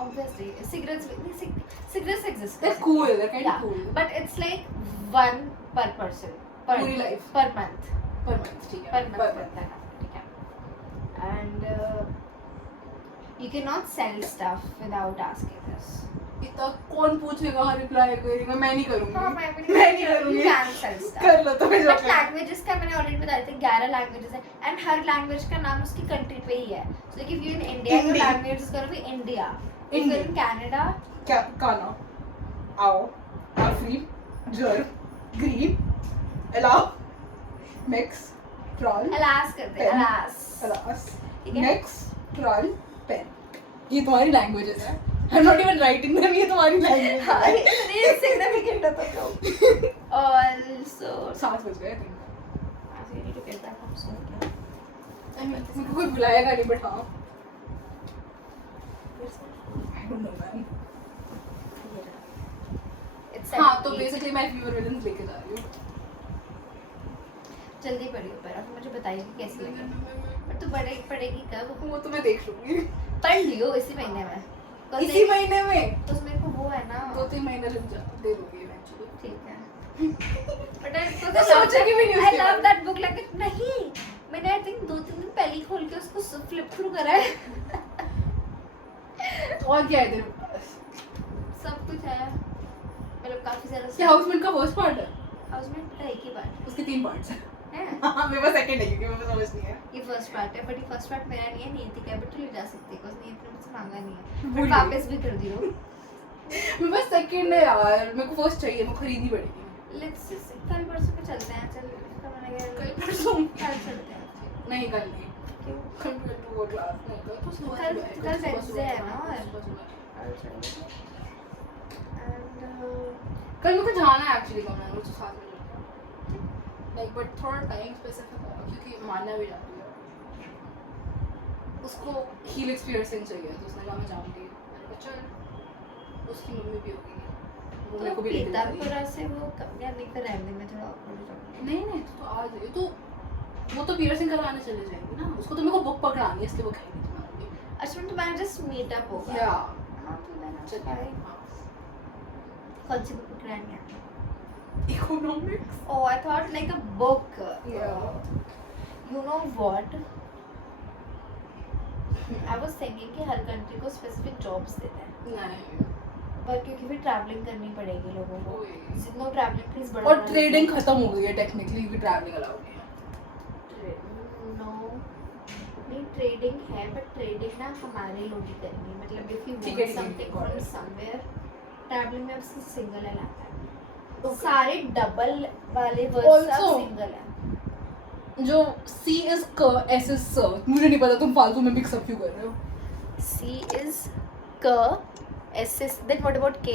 obviously cigarettes exist, They're cool, they're kind yeah, of cool. but it's like 1 per person per पूरी life. per month per month ठीक है। per month बनता है, ठीक है, and you cannot sell stuff without asking this. इतना कौन पूछेगा, रिप्लाई करेगा, मैं नहीं करूंगी। हाँ, मैं भी मैं नहीं करूंगी। You can sell stuff. कर लो तो मैं जो But करूं। languages का मैंने already बताया था, 11 languages है, and हर language का नाम उसकी country पे ही है. So like if you're in India, your Hindi. language is gonna be India. If Hindi. you're in Canada, क्या काना, आओ, आफरी, जर, green, allow, mix, troll, alas करते हैं, Pen. alas. अलास, ठीक है? Mix, troll, pen. ये तुम्हारी लैंग्वेजेस है। I'm not even writing them, ये तुम्हारी लैंग्वेज हाँ, है। इतनी insignificant है तो क्यों? Also, 7 बज गए think. you need to get back up soon. I mean, मुझे कोई बुलाएगा नहीं but हाँ। I don't know man. It's हाँ तो 78. basically मैं fever villains लेके जा रही हूँ। जल्दी पढ़ियो पर आप मुझे बताइए कि कैसी लगी, पर तू पढ़ेगी कब? वो तो मैं देख लूँगी। पढ़ लियो इसी महीने में, इसी महीने में तो मेरे को वो है ना, 2-3 महीने रुक जा, दे दूँगी eventually। ठीक है। But I तो सोचेगी भी नहीं I उसके love बारे that book like it, नहीं मैंने आई थिंक 2-3 दिन पहले ही खोल के उसको फ्लिप थ्रू करा है। और क्या है तेरे पास? सब कुछ है, मतलब काफी सारा क्या हाउसमेट का फर्स्ट पार्ट है? हाउसमेट का एक ही पार्ट उसके 3 पार्ट्स हैं। है, हाँ मेरे पास सेकंड है क्योंकि मेरे पास समझ नहीं है। ये फर्स्ट पार्ट है, बट ये फर्स्ट पार्ट मेरा नहीं है, नीति कैपिटल ले जा सकती है, बिकॉज़ नीति ने मुझसे मांगा नहीं है, भूल बट गई। वापस भी कर दियो। मेरे पास सेकंड है यार, मेरे को फर्स्ट चाहिए, मेरे को खरीदनी पड़ेगी। लेट्स कल परसों में चलते हैं, चल कल मैंने कल परसों? कल चलते हैं, नहीं कल नहीं, क्यों? कल मेरे को वो क्लास नहीं, कल तो सुबह कल- सुबह है, कल सुबह Wednesday सुबह है ना, हाँ, और- सुबह सुबह। कल चलेंगे, एंड कल मेरे को जाना है एक्चुअली कमरा में, उसके साथ में लाइक बट थोड़ा टाइम स्पेसिफिक होगा क्योंकि मानना भी जाती है उसको हीलिक्स पियर्सिंग चाहिए, तो उसने कहा मैं जाऊंगी, मैंने कहा चल। उसकी मम्मी भी होगी, वो मेरे को भी लेके जाएगी। पीतापुरा से वो कब या नहीं, फिर रहने में थोड़ा awkward हो जाएगा। नहीं तो आ जाइए, तो वो तो पियर्सिंग कराने चले जाएंगे ना, उसको तो मेरे को बुक पकड़ानी है, इसलिए वो कहेंगे तुम्हारी। अच्छा तो तुम्हारा जस्ट मीटअप होगा, या हाँ तो मैंने चलिए चलिए हाँ। कौन सी बुक पकड़ानी है? Economics Oh, I thought like a book. You know what? I was thinking कि हर कंट्री को स्पेसिफिक जॉब्स देते हैं, नहीं पर क्योंकि फिर ट्रैवलिंग करनी पड़ेगी लोगों को, वही। जितना ट्रैवलिंग प्लीज बड़ा और ट्रेडिंग खत्म हो गई है टेक्निकली क्योंकि ट्रैवलिंग अलाउड नहीं है। नो नहीं ट्रेडिंग है, बट ट्रेडिंग ना हमारे लोग ही करेंगे, मतलब इफ यू ठीक है, वांट ठीक है, something got from it. Somewhere, travelling में अब सिंगल है लाता है, Okay. सारे डबल वाले वर्ड्स सब Also- सिंगल है। जो C is क, S is स, मुझे नहीं पता तुम फालतू में मिक्स अप क्यों कर रहे हो। C is K, S is, then what about K?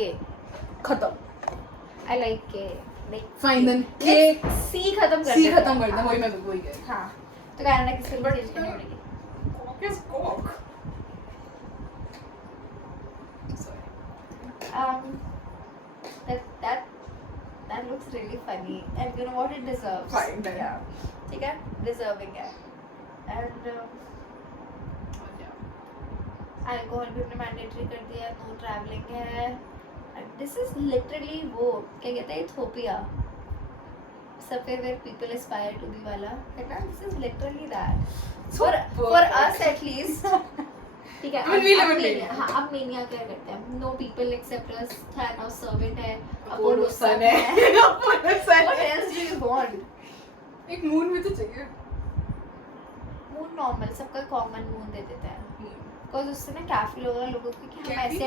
खत्म, I like K. Like fine then Let's C खत्म कर C देते खत्म हैं। कर दें, वही मैं वही कह रही हाँ तो कनाडा किसके लिए But- चेंज करनी पड़ेगी? हूँ। Cock is cock. Sorry. That looks it's really funny and you know what it deserves. Fine, then. Yeah. ठीक है, deserving है. And alcohol भी हमने mandatory कर दिया, no traveling है. And this is literally वो क्या कहते हैं Ethiopia. Somewhere where people aspire to be वाला है ना. This is literally that. So For us at least. ठीक है. I mean, we live in अब Mania. हाँ, अब मेनिया क्या करते हैं? No people accept us. Thanos servant है. Apollo sun है. Apollo sun What है. else do you want? एक मून भी तो चाहिए. मून नॉर्मल सबका कॉमन मून दे देते हैं. बिकॉज उससे ना क्या फील होगा लोगों को कि हम क्या ऐसे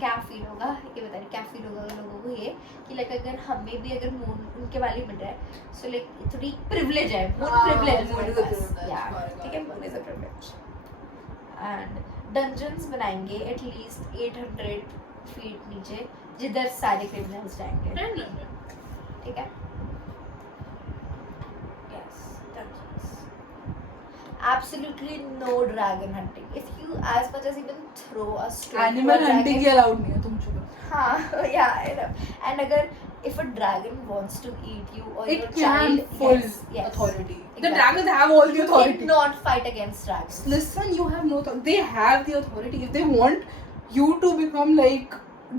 क्या फील होगा ये बता रही क्या फील होगा लोगों को ये कि लाइक अगर हमें भी अगर मून उनके वाले मिल रहा है सो लाइक थोड़ी प्रिविलेज है मून हाँ, privilege moon is a privilege. या Got ठीक है it. Moon is a privilege. And dungeons बनाएंगे एटलीस्ट 800 फीट नीचे जिधर सारे क्रिमिनल्स जाएंगे. ठीक है. Yes, dungeons. Absolutely no dragon hunting. If you as much as even throw a stone. Animal to a hunting dragon- he allowed नहीं है तुम चलो. हाँ, yeah, I know. And अगर if a dragon wants to eat you or It your can child, full yes, authority. The exactly. dragons have all the You authority. cannot fight against dragons. Listen, you have no. They have the authority. If they want you to become like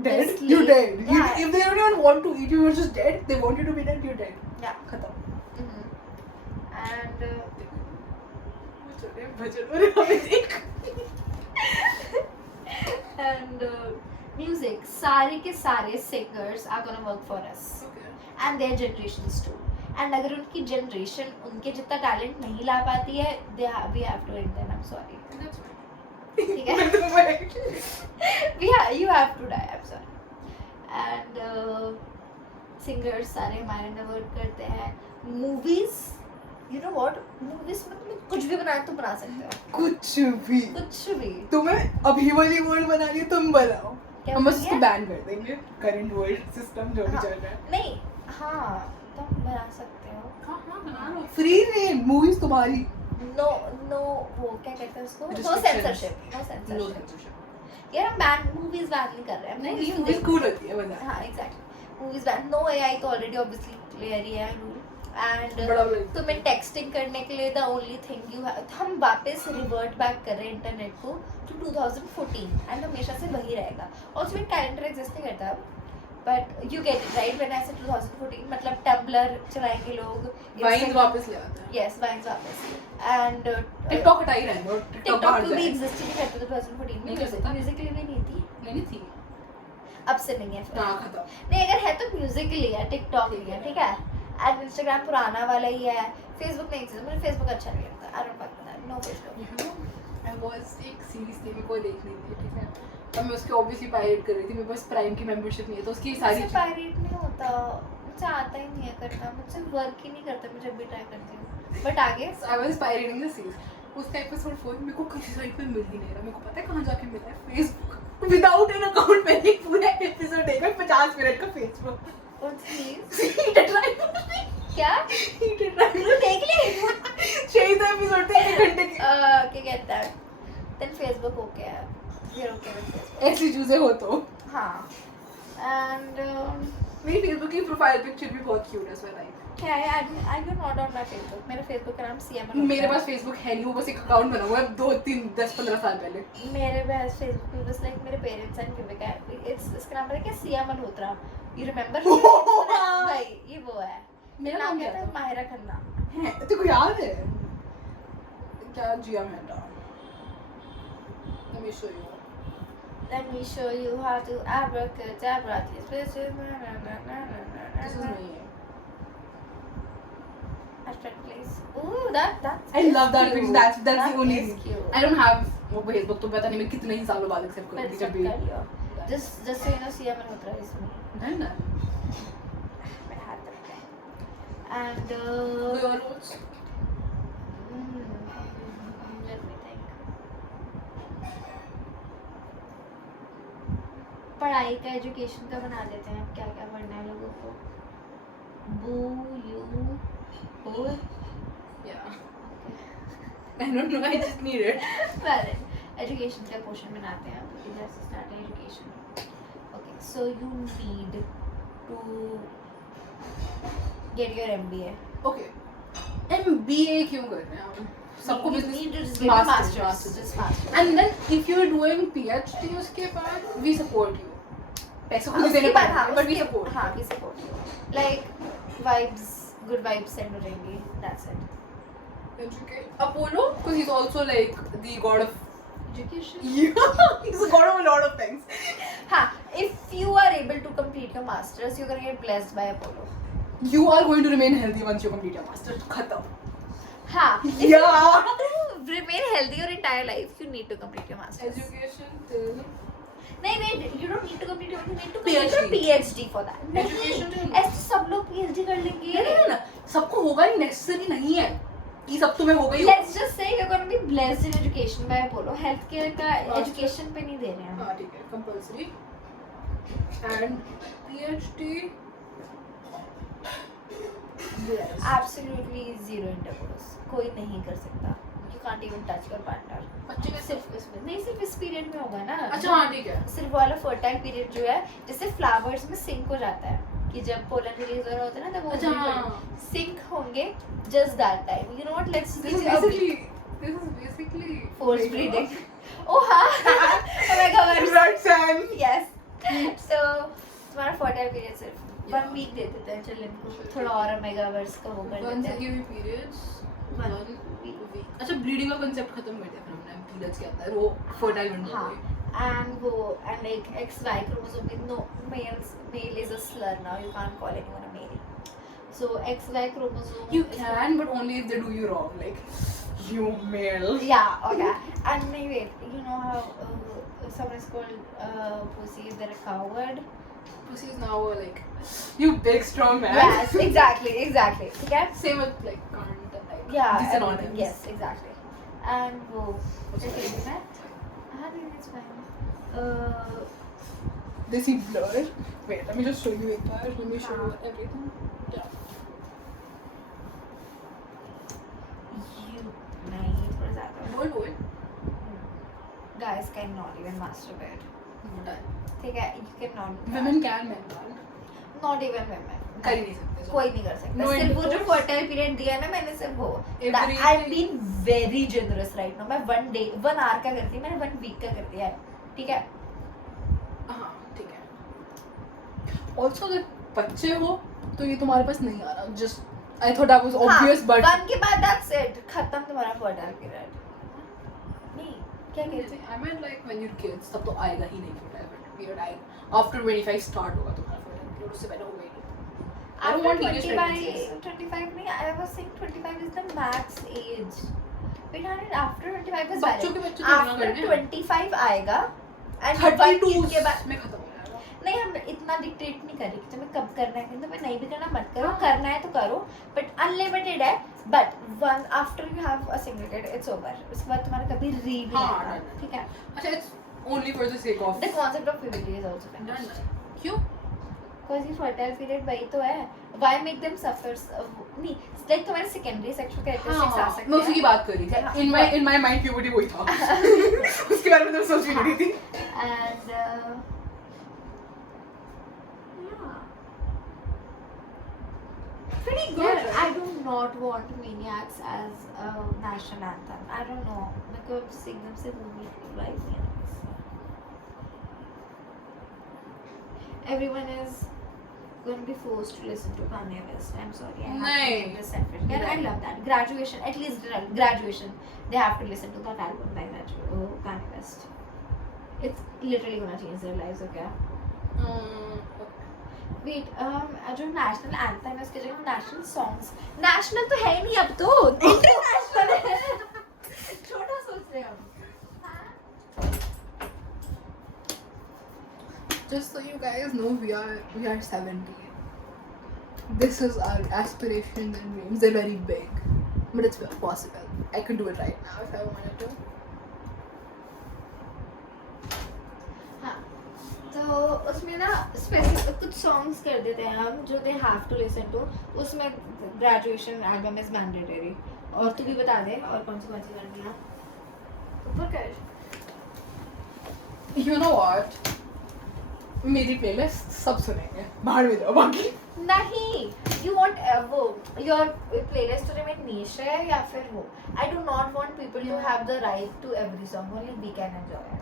dead, Just you're leave. dead. You, Yeah. if they don't even want to eat you, you're just dead. They want you to be dead, you're dead. Yeah. खत्म. And and music. सारे के सारे singers are gonna work for us. And their generations too. And अगर उनकी generation उनके जितना talent नहीं ला पाती है, we have to end them. I'm sorry. ठीक है? You have to die. I'm sorry. And singers सारे हमारे अंदर work करते हैं. Movies, you know what? Movies में तुम कुछ भी बनाए तो बना सकते हो. कुछ भी. कुछ भी. तुम्हें अभी वाली वर्ड बनानी है तुम बनाओ. क्या हम बस बोल उसको दिया? बैन कर देंगे. करंट वर्ल्ड सिस्टम जो भी हाँ. चल रहा है. नहीं, हाँ, तुम बना सकते हो. फ्री रेन मूवीज तुम्हारी. No, वो क्या कहते हैं उसको? No Restrictions. censorship. No No censorship. censorship. यार हम बैन मूवीज बैन नहीं कर रहे हैं. नहीं Movies मूवीज कूल होती है बता. हाँ exactly movies ban. No AI तो ऑलरेडी ऑब्वियसली क्लियर ही है रूल. एंड बड़ा बड़ा. तुम्हें टेक्सटिंग करने के लिए द ओनली थिंग यू हम वापस रिवर्ट बैक कर रहे हैं इंटरनेट को टू 2014 एंड हमेशा से वही रहेगा. ऑल्सो एक कैलेंडर एग्जिस्ट नहीं करता अब. But you get it right when I से 2014 मतलब टम्बलर चलाएंगे लोग. वाइन्स वापस ले आते हैं. यस वाइन्स वापस. एंड टिकटॉक हटा ही रहने दो. टिकटॉक टिकटॉक बाहर भी जाए. एग्जिस्ट ही नहीं करते थे 2014 नहीं में. कर सकता. म्यूजिकली भी नहीं थी. नहीं थी. अब से नहीं है फिर. हाँ खत्म. नहीं अगर है तो म्यूजिकली है टिकटॉक नहीं है. ठीक है. एंड इंस्टाग्राम पुराना वाला ही है. फेसबुक नहीं चीज़ मुझे फेसबुक अच्छा नहीं लगता. I don't fuck with that. No Facebook. I was एक सीरीज थी मेरे को देखनी थी. ठीक है. अब मैं उसके ऑब्वियसली पायरेट कर रही थी. मेरे पास प्राइम की मेंबरशिप नहीं है तो उसकी सारी मुझसे पायरेट नहीं होता. मुझे आता ही नहीं है करना. मुझसे वर्क ही नहीं करता. मैं जब भी ट्राई करती हूँ. बट आगे I was pirating the series. उसका एपिसोड 4 मेरे को किसी साइट पे मिल ही नहीं रहा. मेरे को पता है कहाँ जाके मिला है. फेसबुक विदाउट एन अकाउंट मैंने एक पूरा एपिसोड देखा 50 मिनट का फेसबुक. क्या देख ली 6 एपिसोड थे 1 घंटे के. क्या कहता है देन फेसबुक ओके है. फिर ओके विद फेसबुक. ऐसी चीजें हो तो. हाँ. एंड मेरी फेसबुक की प्रोफाइल पिक्चर भी बहुत क्यूट है. सो आई लाइक. क्या है I do not on my Facebook. मेरा फेसबुक का नाम सीएमएन. मेरे पास फेसबुक है नहीं. वो बस एक अकाउंट बना हुआ है 2 3 10 15 साल पहले. मेरे पास फेसबुक पे बस लाइक मेरे पेरेंट्स एंड विवेका है. इसका नाम पता है क्या? सिया मल्होत्रा. You remember? भाई ये वो है. मेरा नाम क्या था? माहिरा खन्ना. है तेरे को याद है क्या? जिया Mehta. Let me show you. Let me show you how to abracadabra these bitches. This is me. Abstract place. Ooh, that's I love that cute. picture. That's the only is thing. cute. I don't have वो Facebook तो पता नहीं मैं कितने ही सालों बाद एक्सेप्ट करूंगी जब भी. Just so you know, Siya Malhotra is me. नहीं ना. मैं हाथ रखते हैं. And Your notes. let me think. पढ़ाई का एजुकेशन का बना देते हैं. क्या क्या पढ़ना है लोगों को. बू यू हो. Yeah. I don't know. I just need it. Well, education का क्वेश्चन बनाते हैं. Let's start education. Okay, so you need to Get your MBA. Okay. MBA क्यों कर रहे हैं हम? सबको You business need to just get a master's. masters. Just master's. And then if you're doing PhD उसके बाद we support you. पैसे को भी उसके देने बाद हाँ, पड़ेंगे but we उसके- support. हाँ, we support you. Like vibes, good vibes send हो जाएंगी. That's it. Apollo, because he's also like the god of Education. yeah, he's the god of a lot of things. हाँ, if you are able to complete your masters, you're gonna get blessed by Apollo. You are going to remain healthy once you complete your master's. खत्म. हाँ, if Yeah. you want to remain healthy your entire life, you need to complete your masters. Education till नहीं, you don't need to complete your, you need to PhD. complete your PhD for that. Education नहीं, till- ऐसे सब लोग PhD कर लेंगे. ना सबको होगा ही necessary नहीं है कि सब तुम्हें हो गई. Let's just say you're gonna be blessed in education by Apollo. Healthcare का education पे नहीं दे रहे हैं. हाँ ठीक है compulsory and PhD. Yes. Absolutely zero intercourse. कोई नहीं कर सकता. You can't even touch your partner. बच्चे का सिर्फ इसमें नहीं, सिर्फ इस पीरियड में होगा ना. अच्छा हाँ ठीक है. सिर्फ वाला फर्टाइल पीरियड जो है जैसे फ्लावर्स में सिंक हो जाता है कि जब पोलन रिलीज हो रहा होता है ना तब अच्छा, वो हाँ. सिंक होंगे just that time. You know what, let's This is basically forced breeding. Oh हाँ. Oh my god. Blood and Yes. So तुम्हारा फर्टाइल पीरियड सिर्फ 1 वीक दे देते हैं. चल इनको थोड़ा और मेगावर्स का वो कर once देते I हैं. give you periods. 1 One week. week. अच्छा ब्लीडिंग का कांसेप्ट खत्म कर दिया फिर हमने पीरियड्स के अंदर वो फर्टाइल विंडो हाँ. हो गई. And वो and like XY chromosome में no male is a slur now. You can't call anyone a male. So XY chromosome. You is- can but only if they do you wrong like you male. Yeah. Okay. And maybe you know how someone is called pussy. Is there a coward? Pussy is now like you big strong man. Yes. Exactly. Exactly. Okay. Same with like cunt and like Yeah. the synonyms. Yes. Exactly. And वो क्या कहते हैं? हाँ नहीं, it's fine. They see blur. Wait, let me just show you एक बार. Let me show you हाँ. everything. Yeah. You नहीं थोड़ा ज़्यादा. What? Guys cannot even masturbate. Done. ठीक है, you cannot. Women can, men can't. Not even women. कर ही नहीं सकते. कोई नहीं कर सकता. No सिर्फ वो जो intercourse. fertile period दिया है ना मैंने सिर्फ वो. Everything- I'm being very generous right now. मैं 1 day 1 hour का करती मैंने 1 week का कर दिया है. ठीक है. हाँ ठीक है. Also अगर बच्चे हो तो ये तुम्हारे पास नहीं आ रहा. Just I thought that was obvious हाँ, but 1 के बाद that's it. खत्म तुम्हारा fertile period. नहीं, क्या कह रही थी? I meant like when you're kids तब तो आएगा ही नहीं fertile period आएगा. After 25 start होगा तुम्हारा fertile period. उससे पहले होगा ही नहीं. I don't After want teenage 25 pregnancies. 25 नहीं, I was saying 25 is the max age. Wait, honey, after 25 is बच्चों valid. के बच्चे तो After करने हैं. 25 आएगा and 32 1 के बाद में खत्म हो जाएगा. नहीं, हम इतना डिक्टेट नहीं कर रहे कि तुम्हें कब करना है, तुम्हें नहीं भी करना मत करो. हाँ. करना है तो करो, बट अनलिमिटेड है. But one after you have a single kid it's over. उसके बाद तुम्हारा कभी री भी हाँ, नहीं आएगा. done. ठीक है. अच्छा it's only for the sake of the concept of puberty is also done. Finished. क्यों? बिकॉज़ ये फर्टाइल पीरियड वही तो है. व्हाई मेक देम सफर? नहीं, लाइक तुम्हारे सेकेंडरी सेक्सुअल कैरेक्टरिस्टिक्स आ सकते मैं उसी की हैं. बात कर रही थी. In my mind puberty वही था. उसके बारे में तो सोच भी नहीं रही थी. And yeah. Pretty good. Yeah. I do not want Maniacs as a national anthem. I don't know. मेरे को sing them से movie vibe नहीं आती. Everyone is going to be forced to listen to Kanye West. I'm sorry. I have to नहीं. make this effort. Yeah, I love that. Graduation, at least graduation, they have to listen to that album by Kanye West. It's literally gonna change their lives. Okay. Wait जो नेशनल एंथम है उसके जगह नेशनल सॉन्ग्स. नेशनल तो है ही नहीं अब तो, इंटरनेशनल है. छोटा सोच रहे हम. Just so you guys know, we are 70. This is our aspirations and dreams. They're very big, but it's possible. I could do it right now if I wanted to. हाँ, तो उसमें ना स्पेसिफिक कुछ सॉन्ग्स कर देते हैं हम जो they have to listen to. उसमें ग्रेजुएशन एल्बम इज मैंडेटरी. और तू भी बता दे और कौन सी करनी है ऊपर कर. You know what? मेरी प्लेलिस्ट सब सुनेंगे. बाहर में जाओ बाकी. नहीं, you want वो your playlist to remain niche है या फिर वो? I do not want people to have the right to every song. Only we can enjoy it.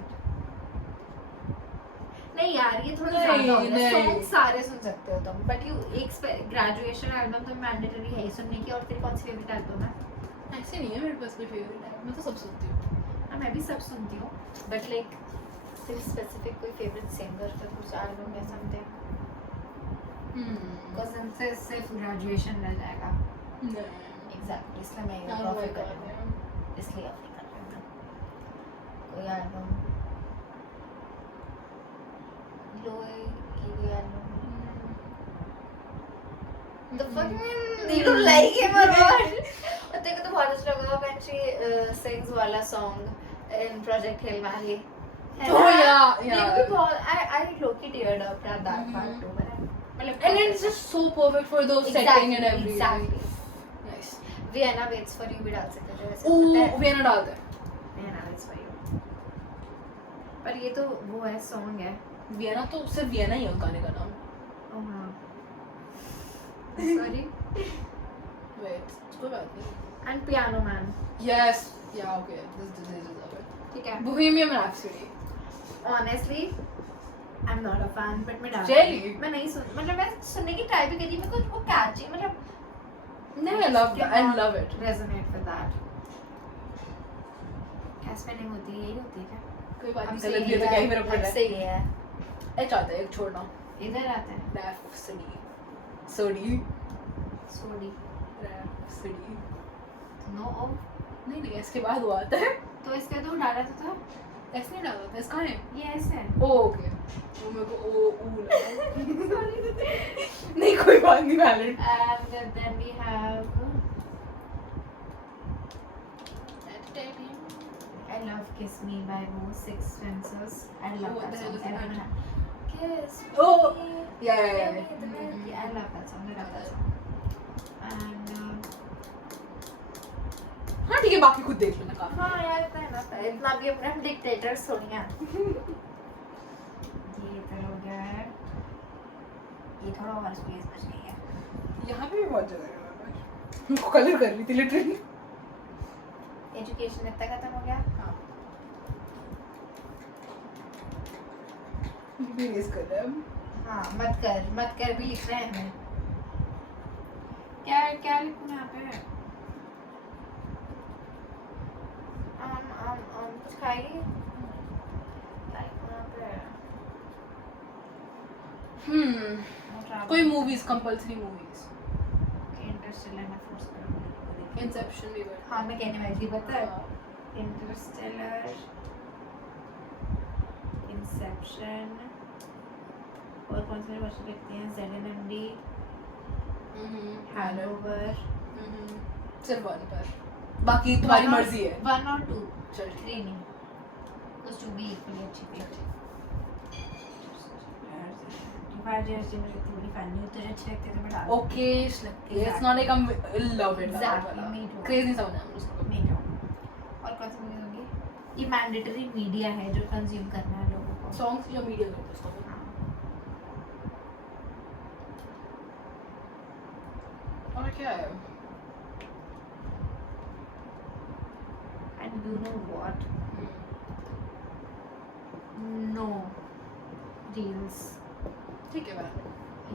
नहीं यार, ये थोड़ा नहीं, ज़्यादा हो गया. नहीं. Songs सारे सुन सकते हो तुम, but you एक graduation album तो mandatory है ही सुनने की. और तेरी कौन सी favorite album है? ऐसे नहीं है मेरे पास कोई फेवरेट है, मैं तो सब सुनती हूँ. हाँ, मैं भी सब सुनती हूँ, but like तेरी specific कोई favorite singer फिर कुछ album या something? Because इनसे सिर्फ graduation रह जाएगा. Exactly, इसलिए मैं ये prefer कर रही हूँ. इसलिए अपनी कर रही हूँ. कोई album लोए की कोई album. The fuck man, you don't like him or what? और तेरे को तो बहुत अच्छा लगा when she sings वाला song in Project Hail Mary. Oh yeah. मेरे को भी बहुत I low-key teared up at that part too. And it's just so perfect for those setting and everything. Exactly. Nice. Vienna waits for you भी डाल सकते थे वैसे. Oh, Vienna डालते हैं. Vienna waits for you. पर ये तो वो है song है. Vienna तो सिर्फ Vienna ही है उस गाने का नाम. Oh हाँ. Sorry. Wait, कोई बात नहीं. And Piano Man. Yes. Yeah. Okay. This deserve it. ठीक है. Bohemian Rhapsody. Honestly, I'm not a fan, but मैं डाल. Really? मैं नहीं सुन, मतलब मैं सुनने की ट्राई भी करी, मेरे को वो catchy, मतलब. No, I love that. I love it. Resonate with that. क्या spelling होती है, यही होती है क्या? कोई बात अब नहीं, सही गलत भी है तो क्या ही मेरा पड़ रहा है. सही है. H आता है, एक छोड़ना. इधर आता है. Rhapsody. Sody. सोडी. Rhapsody. नो ओ. नहीं नहीं, इसके बाद वो आता है. तो इसके तो डाला था. ऐसे नहीं डाला था, इसका है. ये ऐसे है. ओ ओके. वो मेरे को ओ ऊ लगा. नहीं कोई बात नहीं, valid. And then we have. I love Kiss Me by Mo, Six Fences. I love What that the hell song is every that? time. Kiss me. Oh, yeah. Yeah, I love that song. I love that song. And हाँ ठीक है, बाकी खुद देख लेना काफी. हाँ यार, इतना भी अपने हम डिक्टेटर्स थोड़ी हैं. ये तो हो गया है. ये थोड़ा और स्पेस बच गई है. यहाँ पे भी बहुत जगह है. मैं कलर कर रही थी लिटरली. एजुकेशन इतना खत्म हो गया. हाँ. ये भी रेस कर रहा है. हाँ, मत कर भी लिख रहे हैं हमें. क्या लिखूं यहाँ पे? कुछ खाएगी? कोई मूवीज, कंपल्सरी मूवीज. इंटरस्टेलर में फोर्स करूँगी. इंसेप्शन भी बड़ा. हाँ, मैं कहने वाली थी, पता है. इंटरस्टेलर, इंसेप्शन, और कौन से वर्ष लिखते हैं? ZNMD, hangover. सिर्फ वन पर, बाकी तुम्हारी मर्जी है. 1 और 2. चल 3 नहीं. उस 2 भी इक्वली अच्छी थी. इतनी बड़ी फैन नहीं होती, अच्छे लगते थे बट ओके लगती है. It's not like I love it. Exactly, me too. Crazy समझ आ उसको. नहीं था. और कौन सी मूवीज होंगी? ये मैंडेटरी मीडिया है जो कंज्यूम करना है लोगों को. सॉन्ग्स या मीडिया करते उसको. और क्या है? And you know what? No reels, ठीक है बात.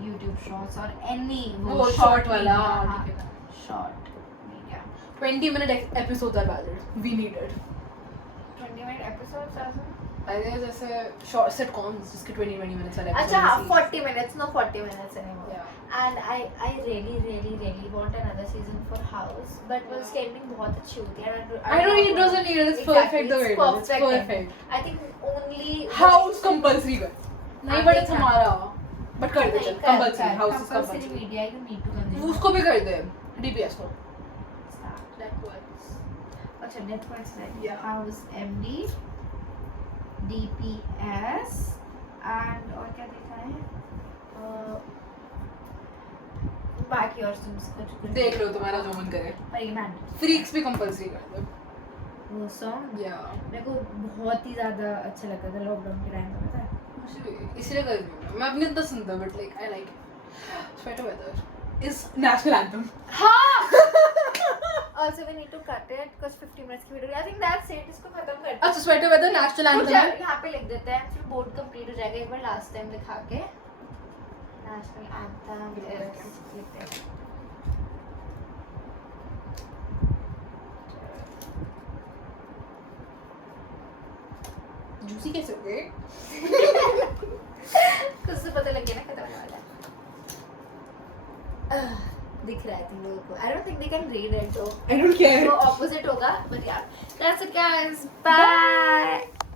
YouTube shorts और any वो short वाला. हाँ, ठीक है. short media. 20-minute episodes are valid. We need it. 20-minute episodes as in? I think जैसे short sitcoms जिसके 20 minutes वाले अच्छा हाँ, episodes. 40 minutes, no 40 minutes anymore. Yeah. And I really want another season for House, but वो staging बहुत अच्छी होती है. I don't need, doesn't need it. It's perfect the way it is. It's perfect. I think only House compulsory कर. नहीं but it's हमारा. But कर दे चल. Compulsory. House is compulsory compulsory. media you need to consume. उसको भी कर दे. DPS को. Netflix. अच्छा Netflix है. Yeah. House MD, DPS and और क्या देखा है? बाकी और कुछ देख लो तुम्हारा जो मन करे. पर ये मैन Freaks भी compulsory कर दो. वो सॉन्ग Yeah. मेरे को बहुत ही ज़्यादा अच्छा लगता था लॉकडाउन के टाइम पे, पता है. मुझे भी इसलिए कर रही हूँ. मैं अपने इतना सुनता हूँ but like I like it. Sweater Weather is national anthem. हाँ. Also we need to cut it because 50 minutes की video. I think that's it. इसको खत्म करते हैं. अच्छा Sweater Weather national तो anthem है. यहाँ पे लिख देते हैं फिर बोर्ड कंप्लीट हो जाएगा एक बार लास्ट टाइम दिखा के. नेशनल एंथम लिखते हैं. Juicy कैसे हो गए? कुछ तो पता लग गया ना खत्म होने वाला है. दिख रहा है तुम लोगों को. I don't think they can read it. So I don't care. तो opposite होगा. But yeah, that's it guys. Bye.